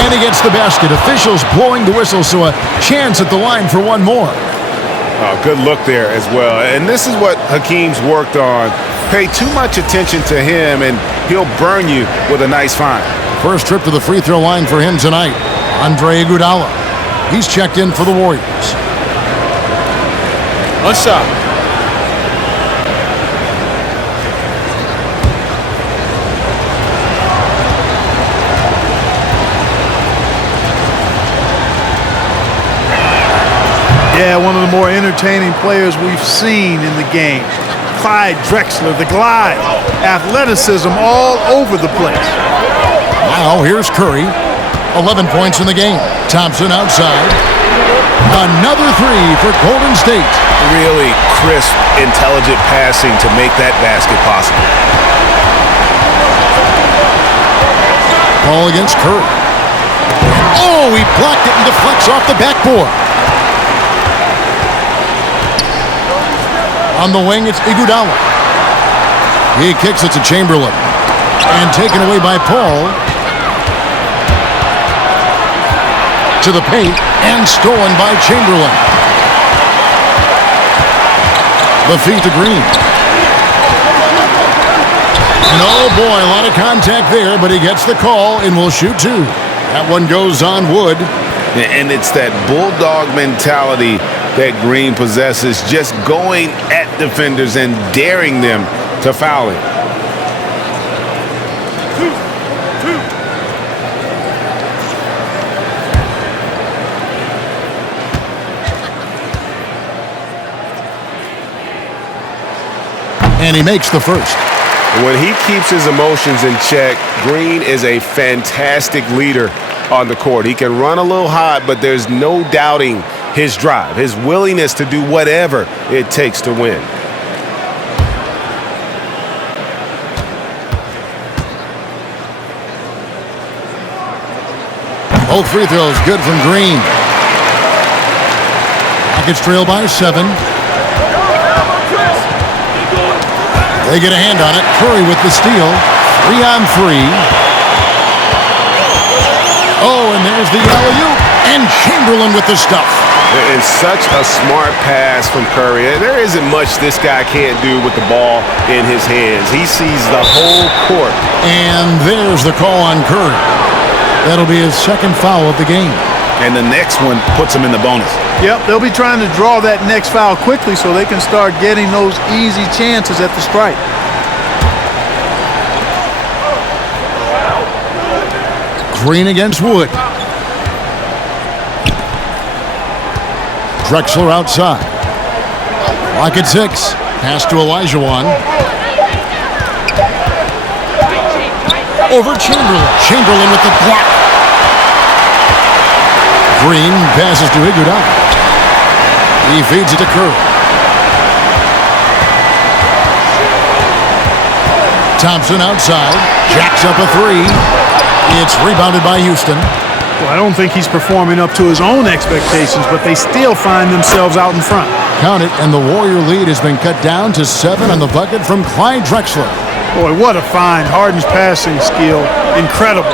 and he gets the basket. Officials blowing the whistle, so a chance at the line for one more. Oh, good look there as well. And this is what Hakeem's worked on. Pay too much attention to him, and he'll burn you with a nice find. First trip to the free throw line for him tonight. Andre Iguodala. He's checked in for the Warriors. One shot. Yeah, one of the more entertaining players we've seen in the game. Clyde Drexler, the glide. Athleticism all over the place. Now here's Curry. 11 points in the game. Thompson outside. Another 3 for Golden State. Really crisp, intelligent passing to make that basket possible. Ball against Curry. Oh, he blocked it and deflects off the backboard. On the wing, it's Iguodala. He kicks it to Chamberlain. And taken away by Paul. To the paint. And stolen by Chamberlain. The feet to Green. And oh boy, a lot of contact there, but he gets the call and will shoot 2. That one goes on Wood. And it's that bulldog mentality that Green possesses, just going at defenders and daring them to foul him. And he makes the first. When he keeps his emotions in check, Green is a fantastic leader on the court. He can run a little hot, but there's no doubting his drive, his willingness to do whatever it takes to win. Both free throws good from Green. Rockets trail by 7. They get a hand on it. Curry with the steal. 3 on 3. Oh, and there's the alley-oop. And Chamberlain with the stuff. And such a smart pass from Curry. There isn't much this guy can't do with the ball in his hands. He sees the whole court. And there's the call on Curry. That'll be his second foul of the game. And the next one puts him in the bonus. Yep, they'll be trying to draw that next foul quickly so they can start getting those easy chances at the stripe. Green against Wood. Drexler outside. Lock at 6. Pass to Olajuwon. Over Chamberlain. Chamberlain with the block. Green passes to Iguodala. He feeds it to Curry. Thompson outside. Jacks up a 3. It's rebounded by Houston. Well, I don't think he's performing up to his own expectations, but they still find themselves out in front. Count it, and the Warrior lead has been cut down to 7 on the bucket from Clyde Drexler. Boy, what a find. Harden's passing skill, incredible.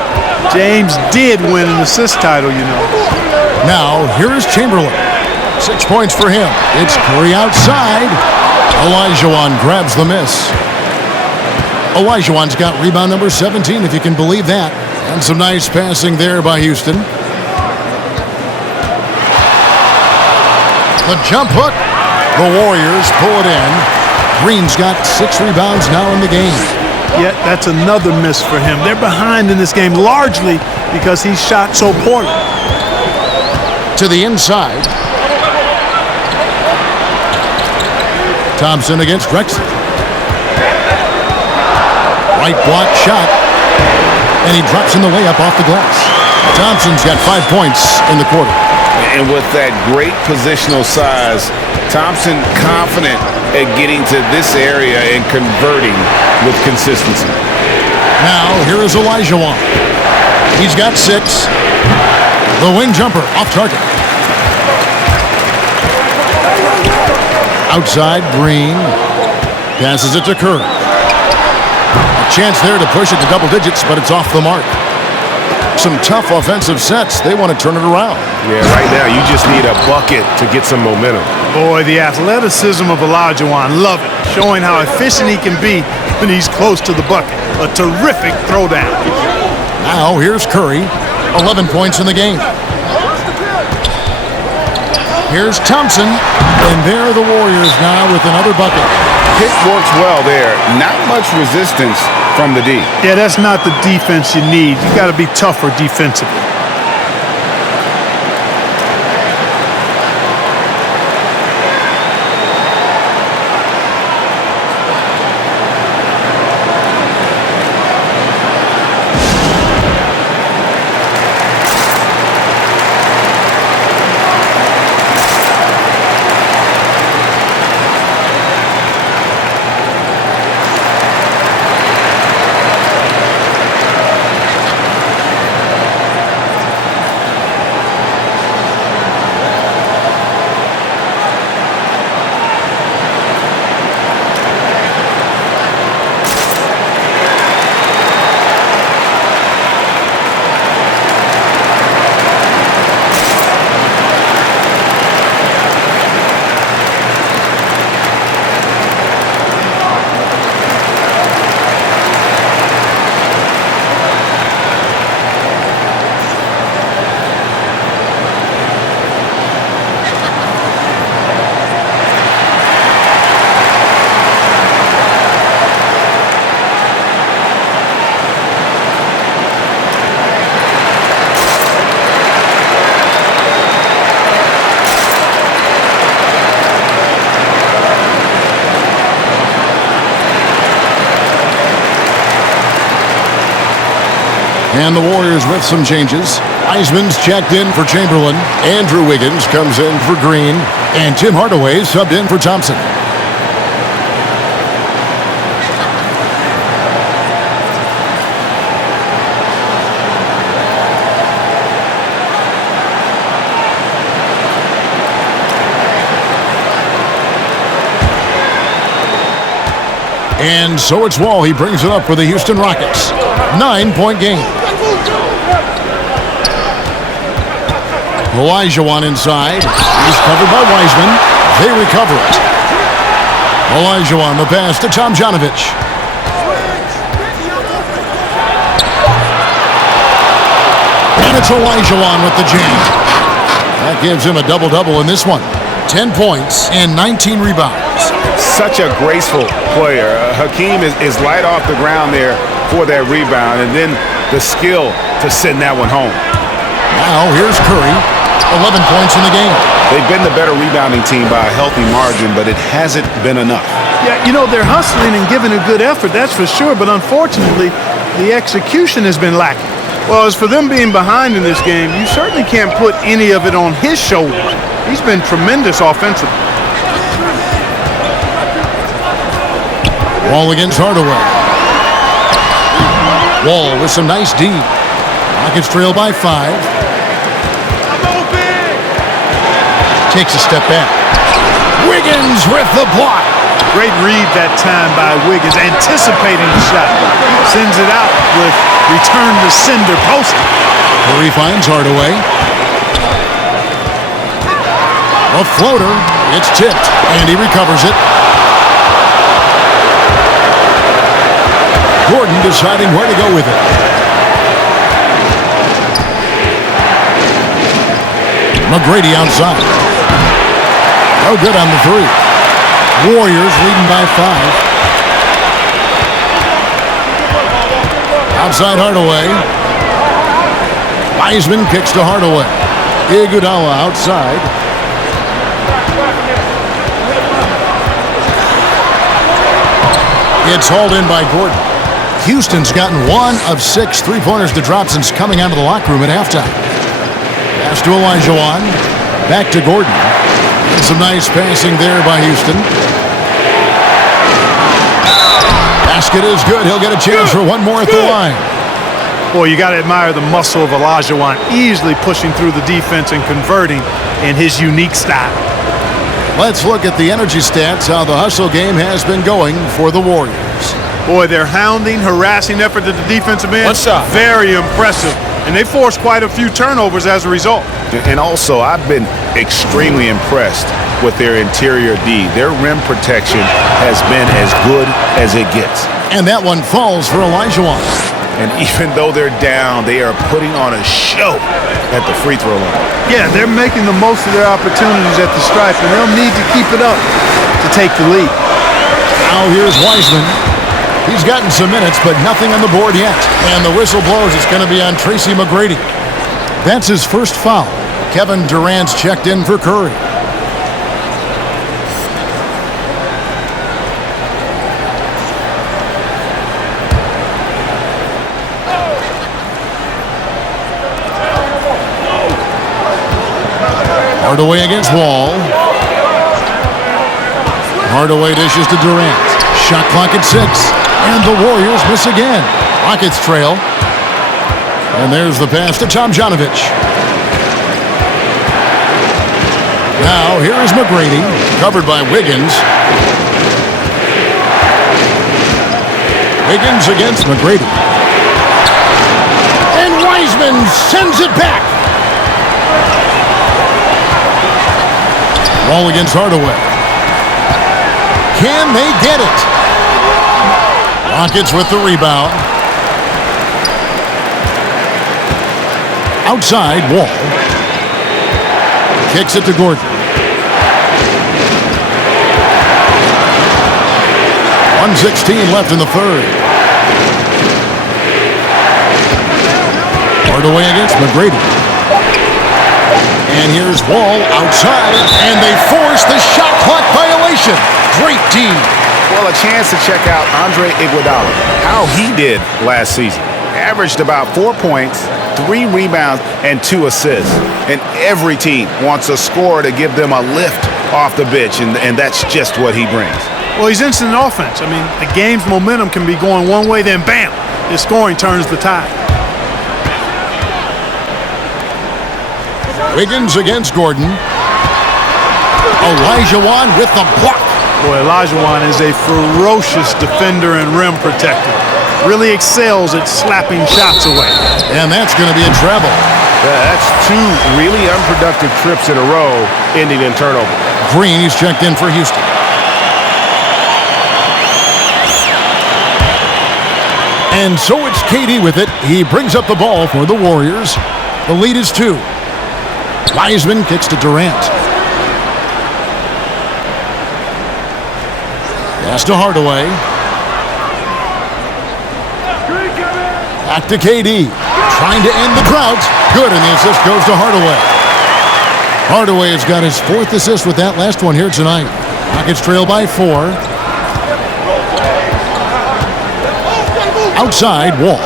James did win an assist title, you know. Now, here is Chamberlain. 6 points for him. It's Curry outside. Olajuwon grabs the miss. Olajuwon's got rebound number 17, if you can believe that. And some nice passing there by Houston. The jump hook. The Warriors pull it in. Green's got 6 rebounds now in the game. Yet that's another miss for him. They're behind in this game largely because he shot so poorly. To the inside. Thompson against Drexler. Right block shot. And he drops in the layup off the glass. Thompson's got 5 points in the quarter. And with that great positional size, Thompson confident at getting to this area and converting with consistency. Now, here is Olajuwon. He's got 6. The wing jumper off target. Outside, Green. Passes it to Curry. A chance there to push it to double digits, but it's off the mark. Some tough offensive sets. They want to turn it around. Yeah, right now you just need a bucket to get some momentum. Boy, the athleticism of Olajuwon, love it. Showing how efficient he can be when he's close to the bucket. A terrific throwdown. Now, here's Curry. 11 points in the game. Here's Thompson. And there are the Warriors now with another bucket. Pick works well there. Not much resistance from the D. Yeah, that's not the defense you need. You got to be tougher defensively. And the Warriors with some changes. Wiseman's checked in for Chamberlain. Andrew Wiggins comes in for Green. And Tim Hardaway subbed in for Thompson. And so it's Wall. He brings it up for the Houston Rockets. 9-point game. Olajuwon inside. He's covered by Wiseman. They recover it. Olajuwon, the pass to Tomjanovich. And it's Olajuwon with the jam. That gives him a double-double in this one. 10 points and 19 rebounds. Such a graceful player. Hakeem is light off the ground there for that rebound, and then the skill to send that one home. Now here's Curry. 11 points in the game. They've been the better rebounding team by a healthy margin, but it hasn't been enough. Yeah, they're hustling and giving a good effort, that's for sure, but unfortunately, the execution has been lacking. Well, as for them being behind in this game, you certainly can't put any of it on his shoulders. He's been tremendous offensively. Wall against Hardaway. Wall with some nice D. Rockets trail by 5. Takes a step back. Wiggins with the block. Great read that time by Wiggins, anticipating the shot. Sends it out with return to sender post. Curry finds Hardaway. A floater. It's tipped, and he recovers it. Gordon deciding where to go with it. McGrady outside. No good on the 3. Warriors leading by 5. Outside Hardaway. Wiseman kicks to Hardaway. Iguodala outside. It's hauled in by Gordon. Houston's gotten 1 of 6 three-pointers to drop since coming out of the locker room at halftime. Pass to Olajuwon. Back to Gordon. And some nice passing there by Houston. Basket is good. He'll get a chance for one more at the line. Boy, you got to admire the muscle of Olajuwon, easily pushing through the defense and converting in his unique style. Let's look at the energy stats, how the hustle game has been going for the Warriors. Boy, their hounding, harassing effort at the defensive end, very impressive. And they forced quite a few turnovers as a result. And also, I've been extremely impressed with their interior D. Their rim protection has been as good as it gets. And that one falls for Olajuwon. And even though they're down, they are putting on a show at the free throw line. Yeah, they're making the most of their opportunities at the stripe, and they'll need to keep it up to take the lead. Now here's Wiseman. He's gotten some minutes, but nothing on the board yet. And the whistle blows. It's going to be on Tracy McGrady. That's his first foul. Kevin Durant's checked in for Curry. Hardaway against Wall. Hardaway dishes to Durant. Shot clock at 6. And the Warriors miss again. Rockets trail. And there's the pass to Tomjanovich. Now here is McGrady, covered by Wiggins. Wiggins against McGrady. And Wiseman sends it back. Wall against Hardaway. Can they get it? Rockets with the rebound. Outside, Wall. Kicks it to Gordon. 1:16 left in the third. Hardaway against McGrady. And here's Wall outside, and they force the shot clock violation. Great team. Well, a chance to check out Andre Iguodala, how he did last season. Averaged about 4 points, 3 rebounds, and 2 assists. And every team wants a scorer to give them a lift off the bench, and that's just what he brings. Well, he's instant offense. I mean, the game's momentum can be going one way, then bam, his scoring turns the tide. Wiggins against Gordon. Olajuwon with the block. Boy, Olajuwon is a ferocious defender and rim protector. Really excels at slapping shots away. And that's going to be a travel. That's two really unproductive trips in a row ending in turnover. Green, he's checked in for Houston. And so it's KD with it. He brings up the ball for the Warriors. The lead is 2. Wiseman kicks to Durant. Pass to Hardaway. Back to KD. Trying to end the drought. Good, and the assist goes to Hardaway. Hardaway has got his 4th assist with that last one here tonight. Rockets trail by 4. Outside, Wall.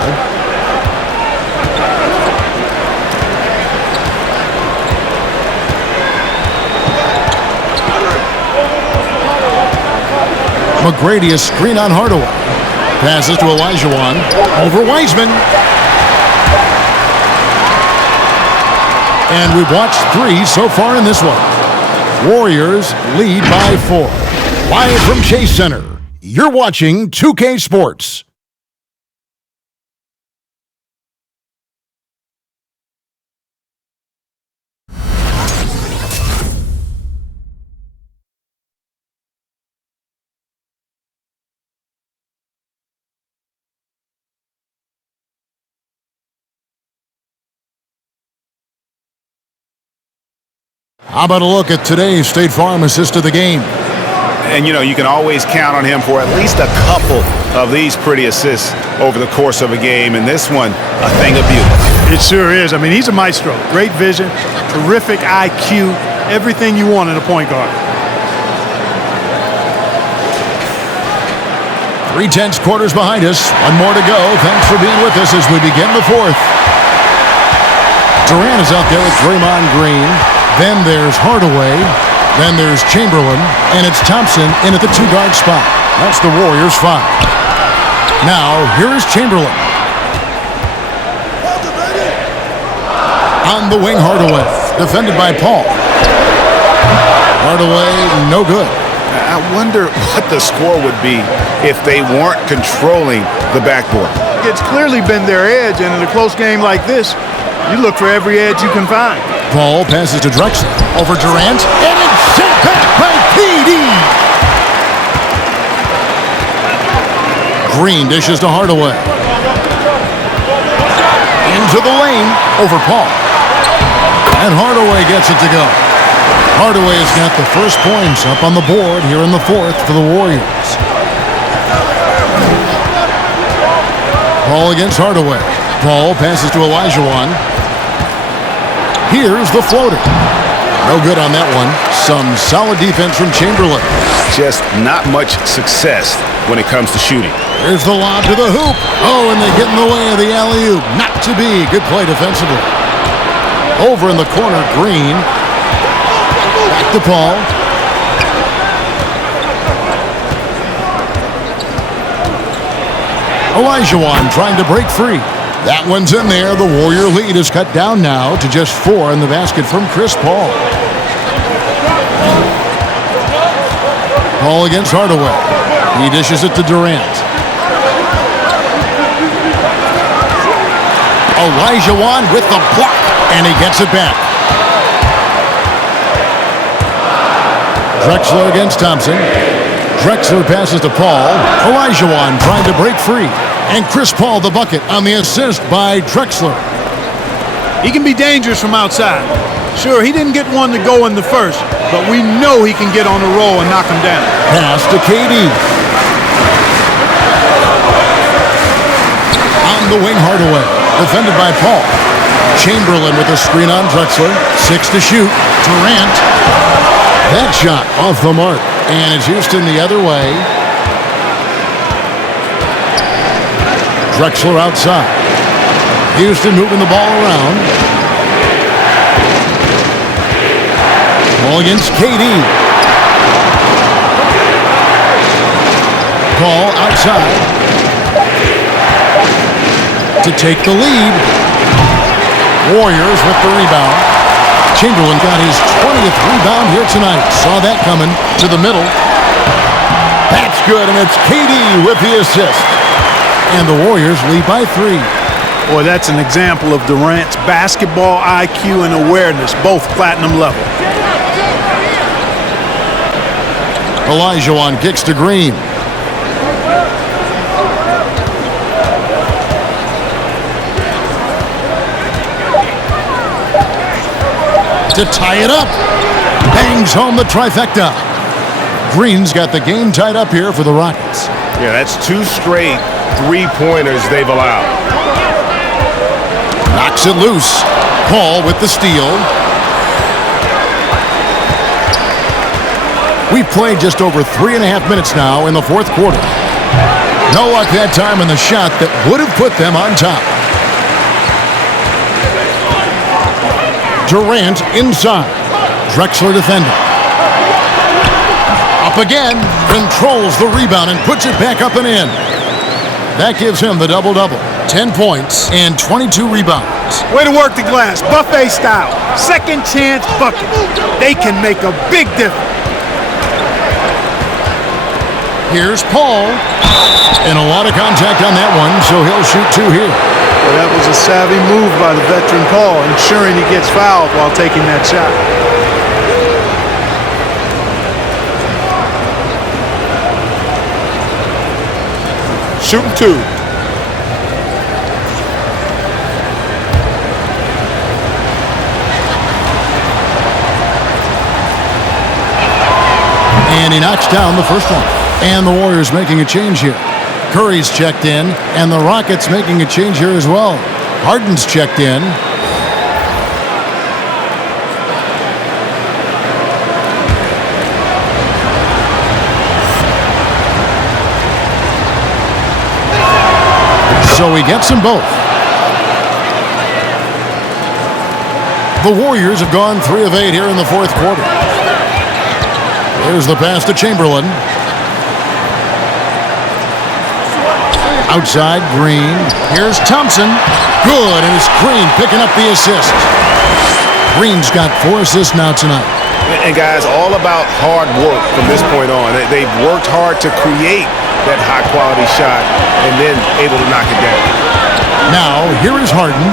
McGrady, a screen on Hardaway. Passes to Olajuwon. Over Wiseman. And we've watched 3 so far in this one. Warriors lead by 4. Live from Chase Center, you're watching 2K Sports. How about a look at today's State Farm assist of the game? And, you can always count on him for at least a couple of these pretty assists over the course of a game. And this one, a thing of beauty. It sure is. I mean, he's a maestro. Great vision, terrific IQ, everything you want in a point guard. 3/10 quarters behind us. One more to go. Thanks for being with us as we begin the 4th. Durant is out there with Draymond Green. Then there's Hardaway. Then there's Chamberlain. And it's Thompson in at the 2-guard spot. That's the Warriors' 5. Now, here is Chamberlain. On the wing, Hardaway. Defended by Paul. Hardaway, no good. I wonder what the score would be if they weren't controlling the backboard. It's clearly been their edge, and in a close game like this, you look for every edge you can find. Paul passes to Drexler. Over Durant. And it's sent back by KD. Green dishes to Hardaway. Into the lane. Over Paul. And Hardaway gets it to go. Hardaway has got the first points up on the board here in the 4th for the Warriors. Paul against Hardaway. Paul passes to Olajuwon. Here's the floater. No good on that one. Some solid defense from Chamberlain. Just not much success when it comes to shooting. Here's the lob to the hoop. Oh, and they get in the way of the alley-oop. Not to be. Good play defensively. Over in the corner, Green. Back to Paul. Olajuwon trying to break free. That one's in there. The Warrior lead is cut down now to just 4 in the basket from Chris Paul. Paul against Hardaway. He dishes it to Durant. Olajuwon with the block, and he gets it back. Drexler against Thompson. Drexler passes to Paul. Olajuwon trying to break free. And Chris Paul the bucket on the assist by Drexler. He can be dangerous from outside. Sure, he didn't get one to go in the first, but we know he can get on a roll and knock him down. Pass to KD. On the wing, Hardaway. Defended by Paul. Chamberlain with a screen on Drexler. 6 to shoot. Durant. That shot off the mark. And it's Houston the other way. Drexler outside. Houston moving the ball around. Ball against KD. Paul outside to take the lead. Warriors with the rebound. Chamberlain got his 20th rebound here tonight. Saw that coming to the middle. That's good, and it's KD with the assist. And the Warriors lead by 3. Boy, that's an example of Durant's basketball IQ and awareness, both platinum level. Olajuwon kicks to Green. To tie it up. Bangs home the trifecta. Green's got the game tied up here for the Rockets. Yeah, that's 2 straight three-pointers they've allowed. Knocks it loose. Paul with the steal. We've played just over 3.5 minutes now in the fourth quarter. No luck that time in the shot that would have put them on top. Durant inside. Drexler defending. Up again. Controls the rebound and puts it back up and in. That gives him the double-double. 10 points and 22 rebounds. Way to work the glass. Buffet style. Second chance bucket. They can make a big difference. Here's Paul. And a lot of contact on that one, so he'll shoot 2 here. Well, that was a savvy move by the veteran Paul, ensuring he gets fouled while taking that shot. Shooting 2. And he knocks down the first one. And the Warriors making a change here. Curry's checked in, and the Rockets making a change here as well. Harden's checked in. So he gets them both. The Warriors have gone 3 of 8 here in the fourth quarter. There's the pass to Chamberlain. Outside, Green. Here's Thompson. Good, and it's Green picking up the assist. Green's got 4 assists now tonight. And guys, all about hard work from this point on. They've worked hard to create that high-quality shot and then able to knock it down. Now, here is Harden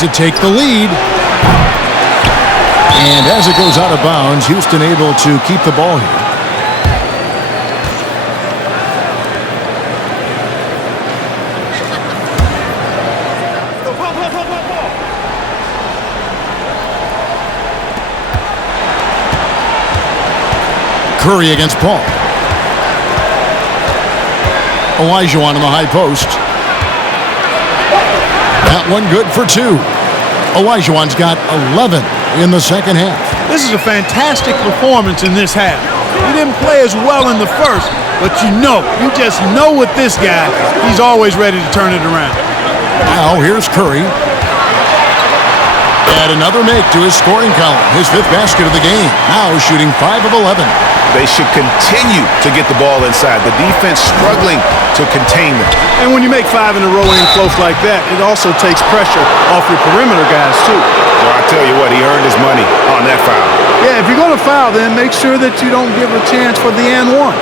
to take the lead. And as it goes out of bounds, Houston able to keep the ball here. Curry against Paul. Olajuwon in the high post. That one good for 2. Olajuwon's got 11 in the second half. This is a fantastic performance in this half. He didn't play as well in the first, but you just know with this guy, he's always ready to turn it around. Now here's Curry. Add another make to his scoring column. His 5th basket of the game. Now shooting 5 of 11. They should continue to get the ball inside. The defense struggling to contain them. And when you make 5 in a row in close like that, it also takes pressure off your perimeter guys, too. Well, I tell you what, he earned his money on that foul. Yeah, if you're going to foul, then make sure that you don't give a chance for the and one.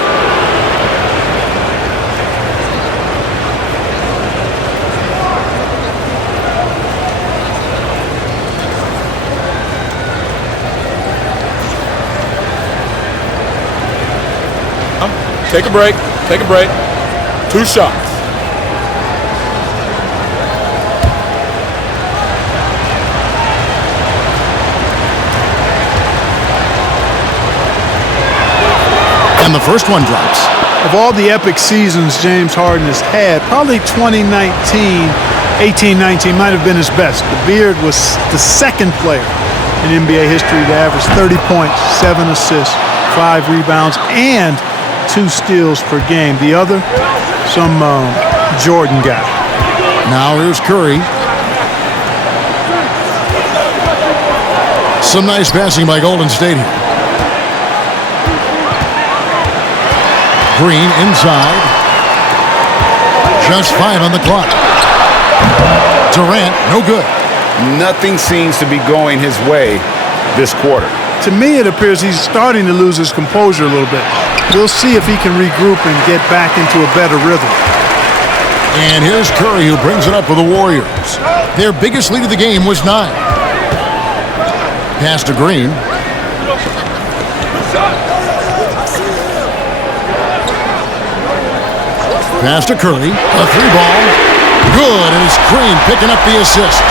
Take a break. Take a break. 2 shots. And the first one drops. Of all the epic seasons James Harden has had, probably 2019, 18-19 might have been his best. The Beard was the second player in NBA history to average 30 points, 7 assists, 5 rebounds, and 2 steals per game. The other, some Jordan guy. Now here's Curry. Some nice passing by Golden State here. Green inside. Just 5 on the clock. Durant, no good. Nothing seems to be going his way this quarter. To me, it appears he's starting to lose his composure a little bit. We'll see if he can regroup and get back into a better rhythm. And here's Curry, who brings it up for the Warriors. Their biggest lead of the game was 9. Pass to Green. Pass to Curry. A 3-ball. Good, and it's Green picking up the assist.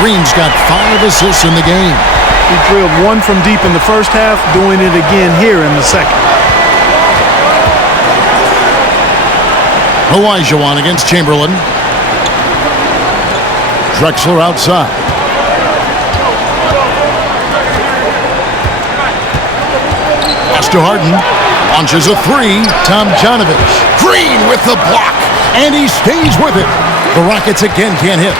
Green's got 5 assists in the game. He drilled 1 from deep in the first half, doing it again here in the second. Olajuwon against Chamberlain. Drexler outside. Pass to Harden. Launches a 3. Tomjanovich. Green with the block. And he stays with it. The Rockets again can't hit.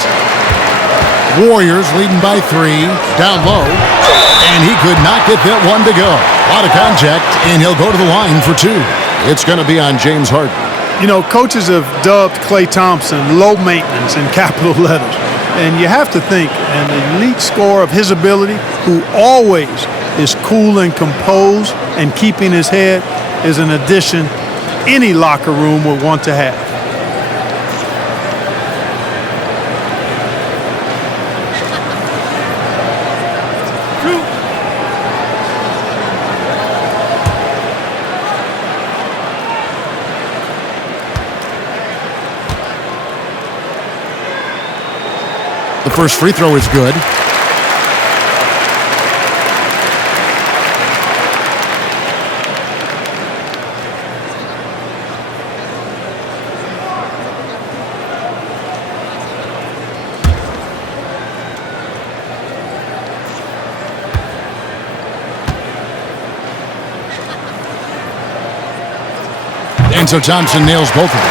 Warriors leading by 3. Down low. And he could not get that one to go. A lot of contact, and he'll go to the line for 2. It's going to be on James Harden. You know, coaches have dubbed Klay Thompson low maintenance in capital letters. And you have to think an elite scorer of his ability, who always is cool and composed and keeping his head, is an addition any locker room would want to have. The first free throw is good. And so Thompson nails both of them.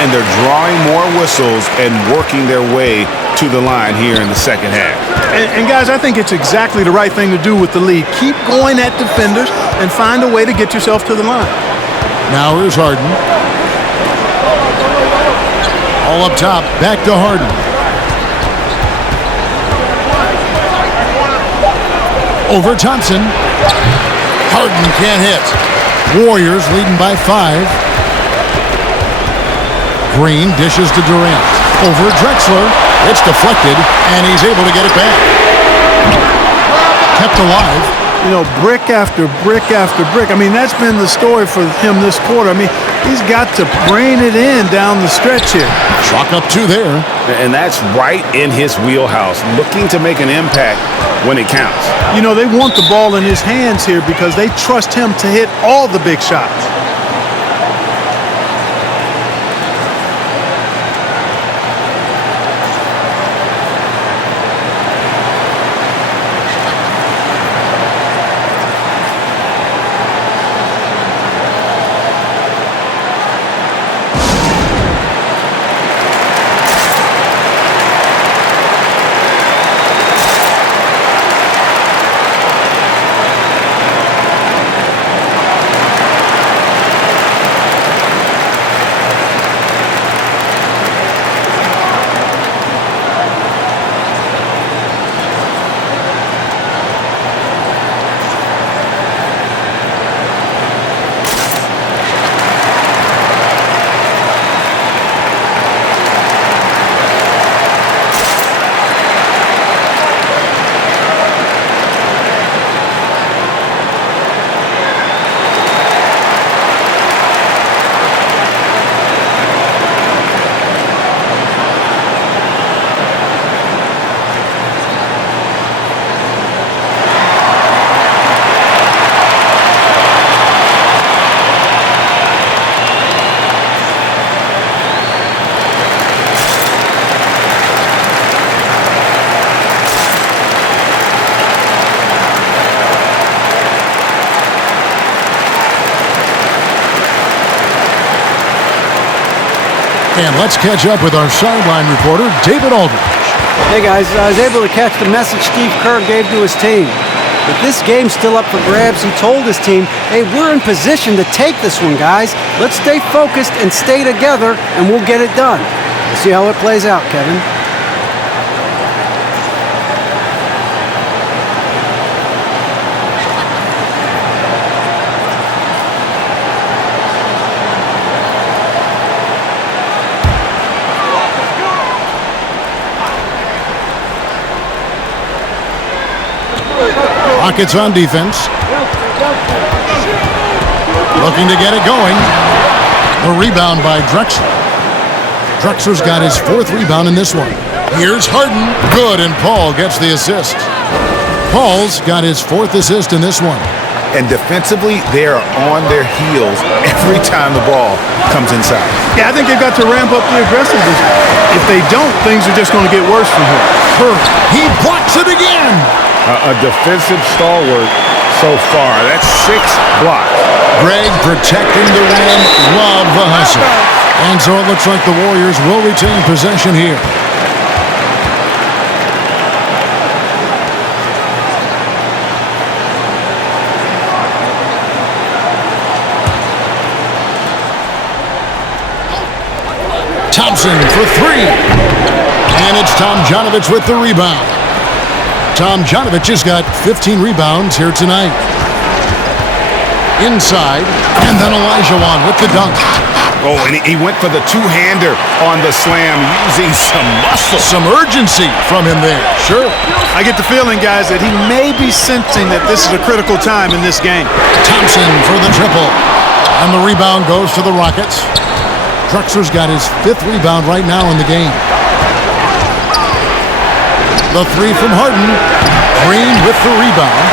And they're drawing more whistles and working their way to the line here in the second half. And guys, I think it's exactly the right thing to do with the lead. Keep going at defenders and find a way to get yourself to the line. Now here's Harden. All up top, back to Harden. Over Thompson. Harden can't hit. Warriors leading by 5. Green dishes to Durant. Over Drexler. It's deflected, and he's able to get it back. Kept alive. You know, brick after brick after brick. I mean, that's been the story for him this quarter. I mean, he's got to brain it in down the stretch here. Chalk up 2 there. And that's right in his wheelhouse, looking to make an impact when it counts. You know, they want the ball in his hands here because they trust him to hit all the big shots. And let's catch up with our sideline reporter, David Aldridge. Hey guys, I was able to catch the message Steve Kerr gave to his team. With this game still up for grabs, he told his team, hey, we're in position to take this one, guys. Let's stay focused and stay together, and we'll get it done. We'll see how it plays out, Kevin. Rockets on defense. Looking to get it going. The rebound by Drexler. Drexler's got his 4th rebound in this one. Here's Harden. Good, and Paul gets the assist. Paul's got his 4th assist in this one. And defensively, they are on their heels every time the ball comes inside. Yeah, I think they've got to ramp up the aggressiveness. If they don't, things are just going to get worse from here. He blocks it again. A defensive stalwart so far. That's 6 blocks. Greg protecting the rim. Love the hustle. And so it looks like the Warriors will retain possession here. Thompson for 3. And it's Tomjanovich with the rebound. Tomjanovich has got 15 rebounds here tonight. Inside, and then Olajuwon with the dunk. Oh, and he went for the two-hander on the slam, using some muscle. Some urgency from him there. Sure. I get the feeling, guys, that he may be sensing that this is a critical time in this game. Thompson for the triple. And the rebound goes to the Rockets. Drexler's got his 5th rebound right now in the game. The 3 from Harden. Green with the rebound.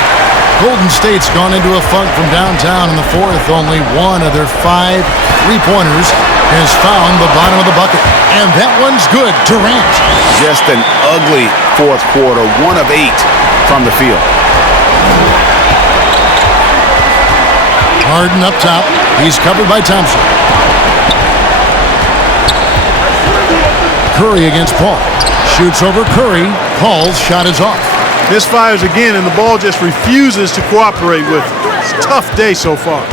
Golden State's gone into a funk from downtown in the 4th. Only 1 of their 5 3-pointers has found the bottom of the bucket. And that one's good. Durant. Just an ugly 4th quarter. 1 of 8 from the field. Harden up top. He's covered by Thompson. Curry against Paul. Shoots over Curry. Paul's shot is off. Misfires again, and the ball just refuses to cooperate with it. It's a tough day so far.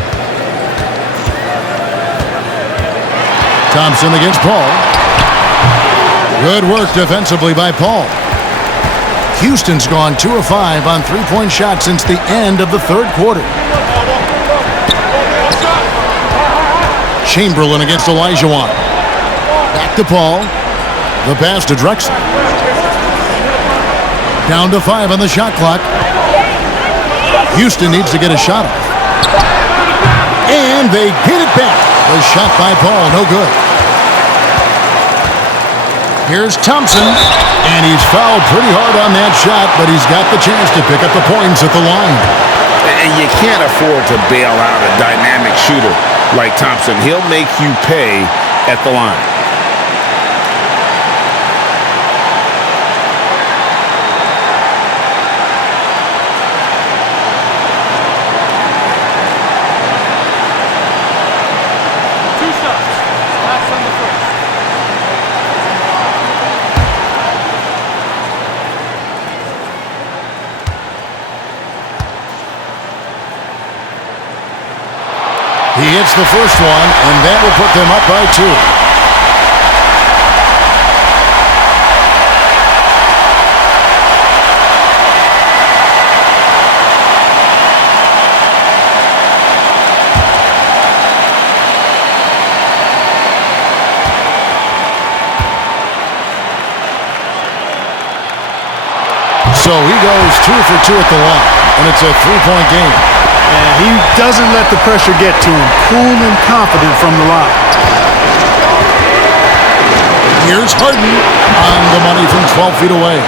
Thompson against Paul. Good work defensively by Paul. Houston's gone 2 of 5 on 3-point shots since the end of the 3rd quarter. Chamberlain against Olajuwon. Back to Paul. The pass to Drexler. Down to 5 on the shot clock. Houston needs to get a shot off. And they get it back. The shot by Paul, no good. Here's Thompson. And he's fouled pretty hard on that shot, but he's got the chance to pick up the points at the line. And you can't afford to bail out a dynamic shooter like Thompson. He'll make you pay at the line. He hits the first one, and that will put them up by 2. So he goes 2 for 2 at the line, and it's a 3-point game. And he doesn't let the pressure get to him. Cool and confident from the line. Here's Harden on the money from 12 feet away.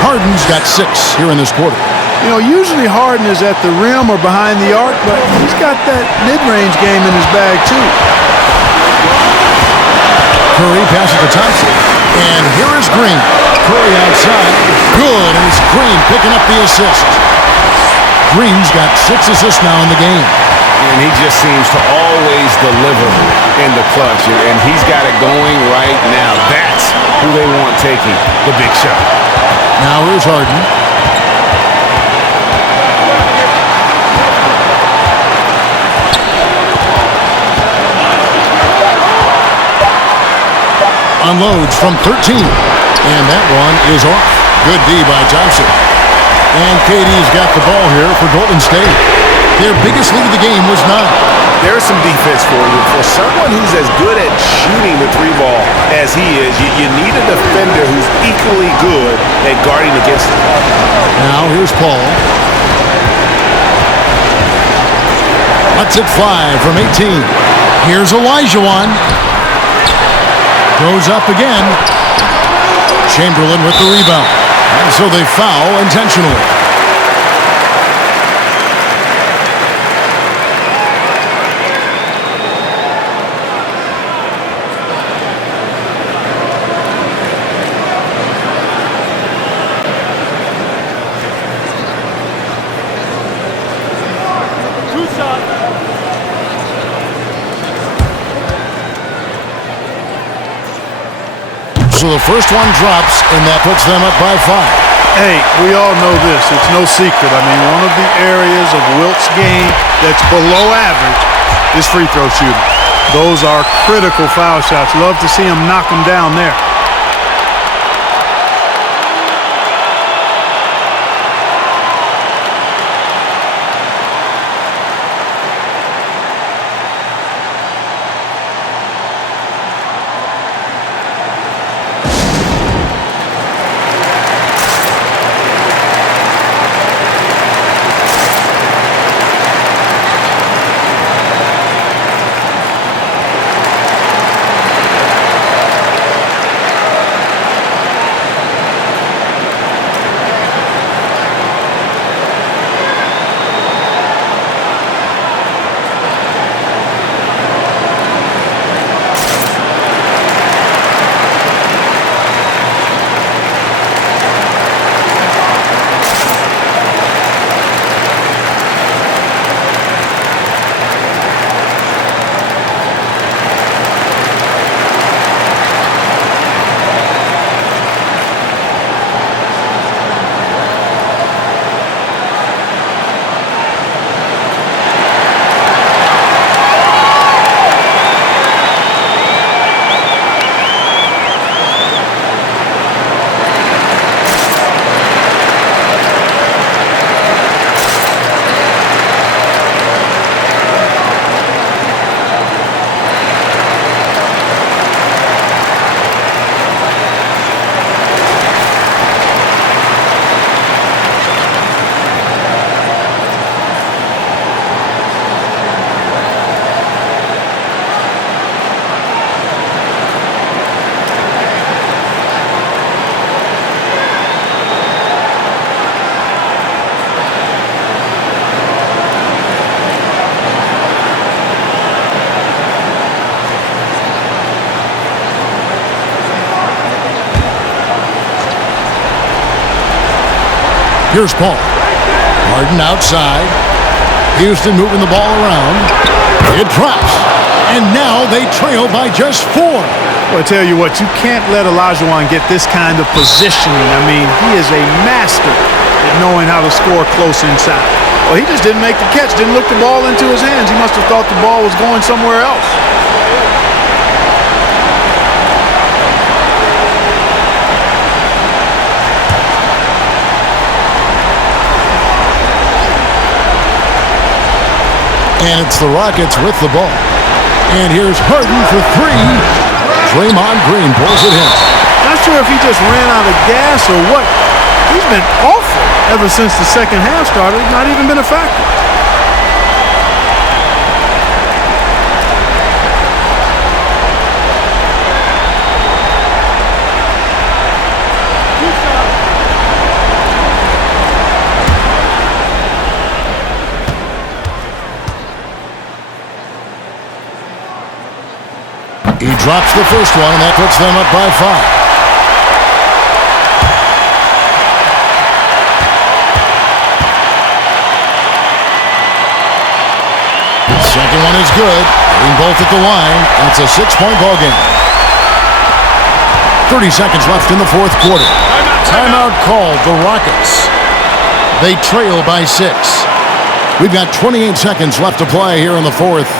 Harden's got 6 here in this quarter. You know, usually Harden is at the rim or behind the arc, but he's got that mid-range game in his bag, too. Curry passes to Thompson. And here is Green. Curry outside. Good, and it's Green picking up the assist. Green's got 6 assists now in the game. And he just seems to always deliver in the clutch. And he's got it going right now. That's who they want taking the big shot. Now here's Harden. Unloads from 13. And that one is off. Good D by Thompson. And KD's got the ball here for Golden State. Their biggest lead of the game was 9. There's some defense for you. For someone who's as good at shooting the 3-ball as he is, you need a defender who's equally good at guarding against him. Now here's Paul. Lets it fly from 18. Here's Elijah. Goes up again. Chamberlain with the rebound. And so they foul intentionally. So the first one drops, and that puts them up by 5. Hey, we all know this. It's no secret. I mean, one of the areas of Wilt's game that's below average is free throw shooting. Those are critical foul shots. Love to see him knock them down there. Here's Paul. Harden outside. Houston moving the ball around. It drops. And now they trail by just 4. Well, I tell you what, you can't let Olajuwon get this kind of positioning. I mean, he is a master at knowing how to score close inside. Well, he just didn't make the catch, didn't look the ball into his hands. He must have thought the ball was going somewhere else. And it's the Rockets with the ball. And here's Harden for 3. Draymond Green pulls it in. Not sure if he just ran out of gas or what. He's been awful ever since the second half started. Not even been a factor. He drops the first one, and that puts them up by 5. The second one is good. Hitting both at the line, and it's a 6-point ball game. 30 seconds left in the fourth quarter. Timeout called the Rockets. They trail by 6. We've got 28 seconds left to play here in the fourth.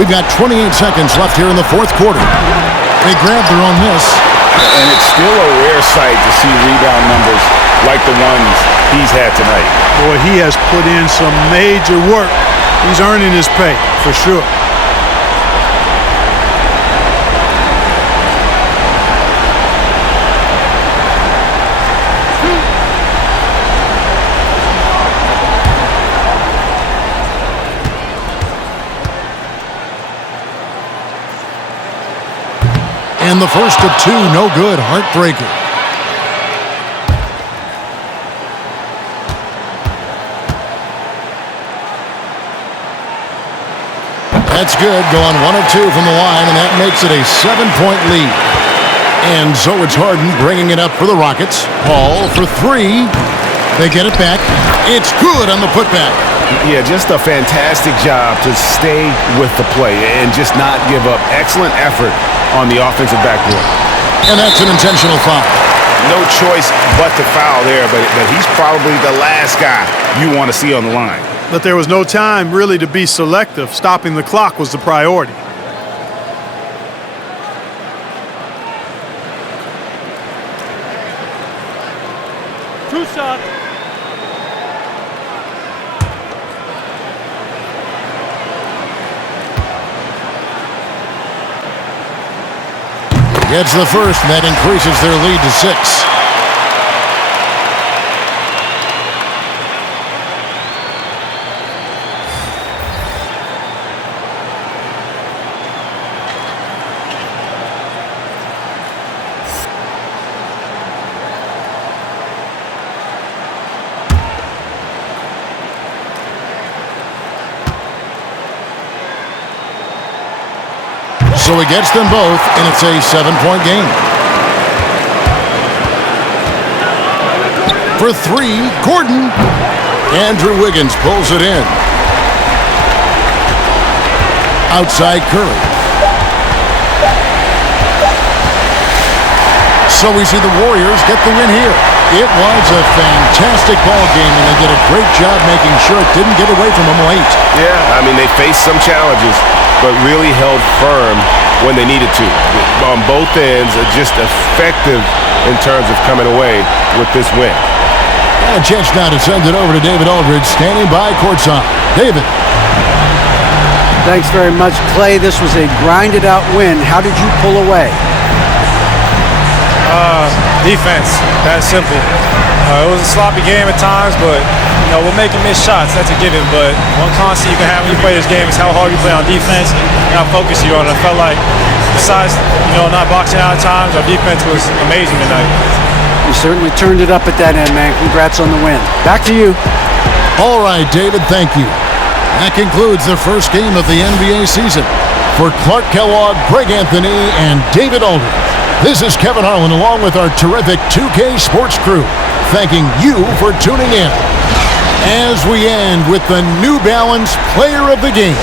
We've got 28 seconds left here in the fourth quarter. They grabbed their own miss. And it's still a rare sight to see rebound numbers like the ones he's had tonight. Boy, he has put in some major work. He's earning his pay, for sure. And the first of two, no good. Heartbreaker. That's good. Going 1 of 2 from the line, and that makes it a 7-point lead. And so it's Harden bringing it up for the Rockets. Paul for 3. They get it back. It's good on the putback. Yeah, just a fantastic job to stay with the play and just not give up. Excellent effort on the offensive backboard. And that's an intentional foul. No choice but to foul there, but he's probably the last guy you want to see on the line. But there was no time really to be selective. Stopping the clock was the priority. Two shots. Gets the first, and that increases their lead to 6. So he gets them both, and it's a 7-point game. For 3, Gordon. Andrew Wiggins pulls it in. Outside Curry. So we see the Warriors get the win here. It was a fantastic ball game, and they did a great job making sure it didn't get away from them late. Yeah, I mean, they faced some challenges, but really held firm when they needed to. On both ends, just effective in terms of coming away with this win. And a chance now to send it over to David Aldridge, standing by courtside. David. Thanks very much, Clay. This was a grinded-out win. How did you pull away? Defense. That simple. It was a sloppy game at times, but we're making missed shots. That's a given. But one constant you can have when you play this game is how hard you play on defense and how focused you are. And I felt like, besides not boxing out at times, our defense was amazing tonight. You certainly turned it up at that end, man. Congrats on the win. Back to you. All right, David. Thank you. That concludes the first game of the NBA season. For Clark Kellogg, Greg Anthony, and David Aldridge, this is Kevin Harlan along with our terrific 2K Sports crew, thanking you for tuning in as we end with the New Balance Player of the Game.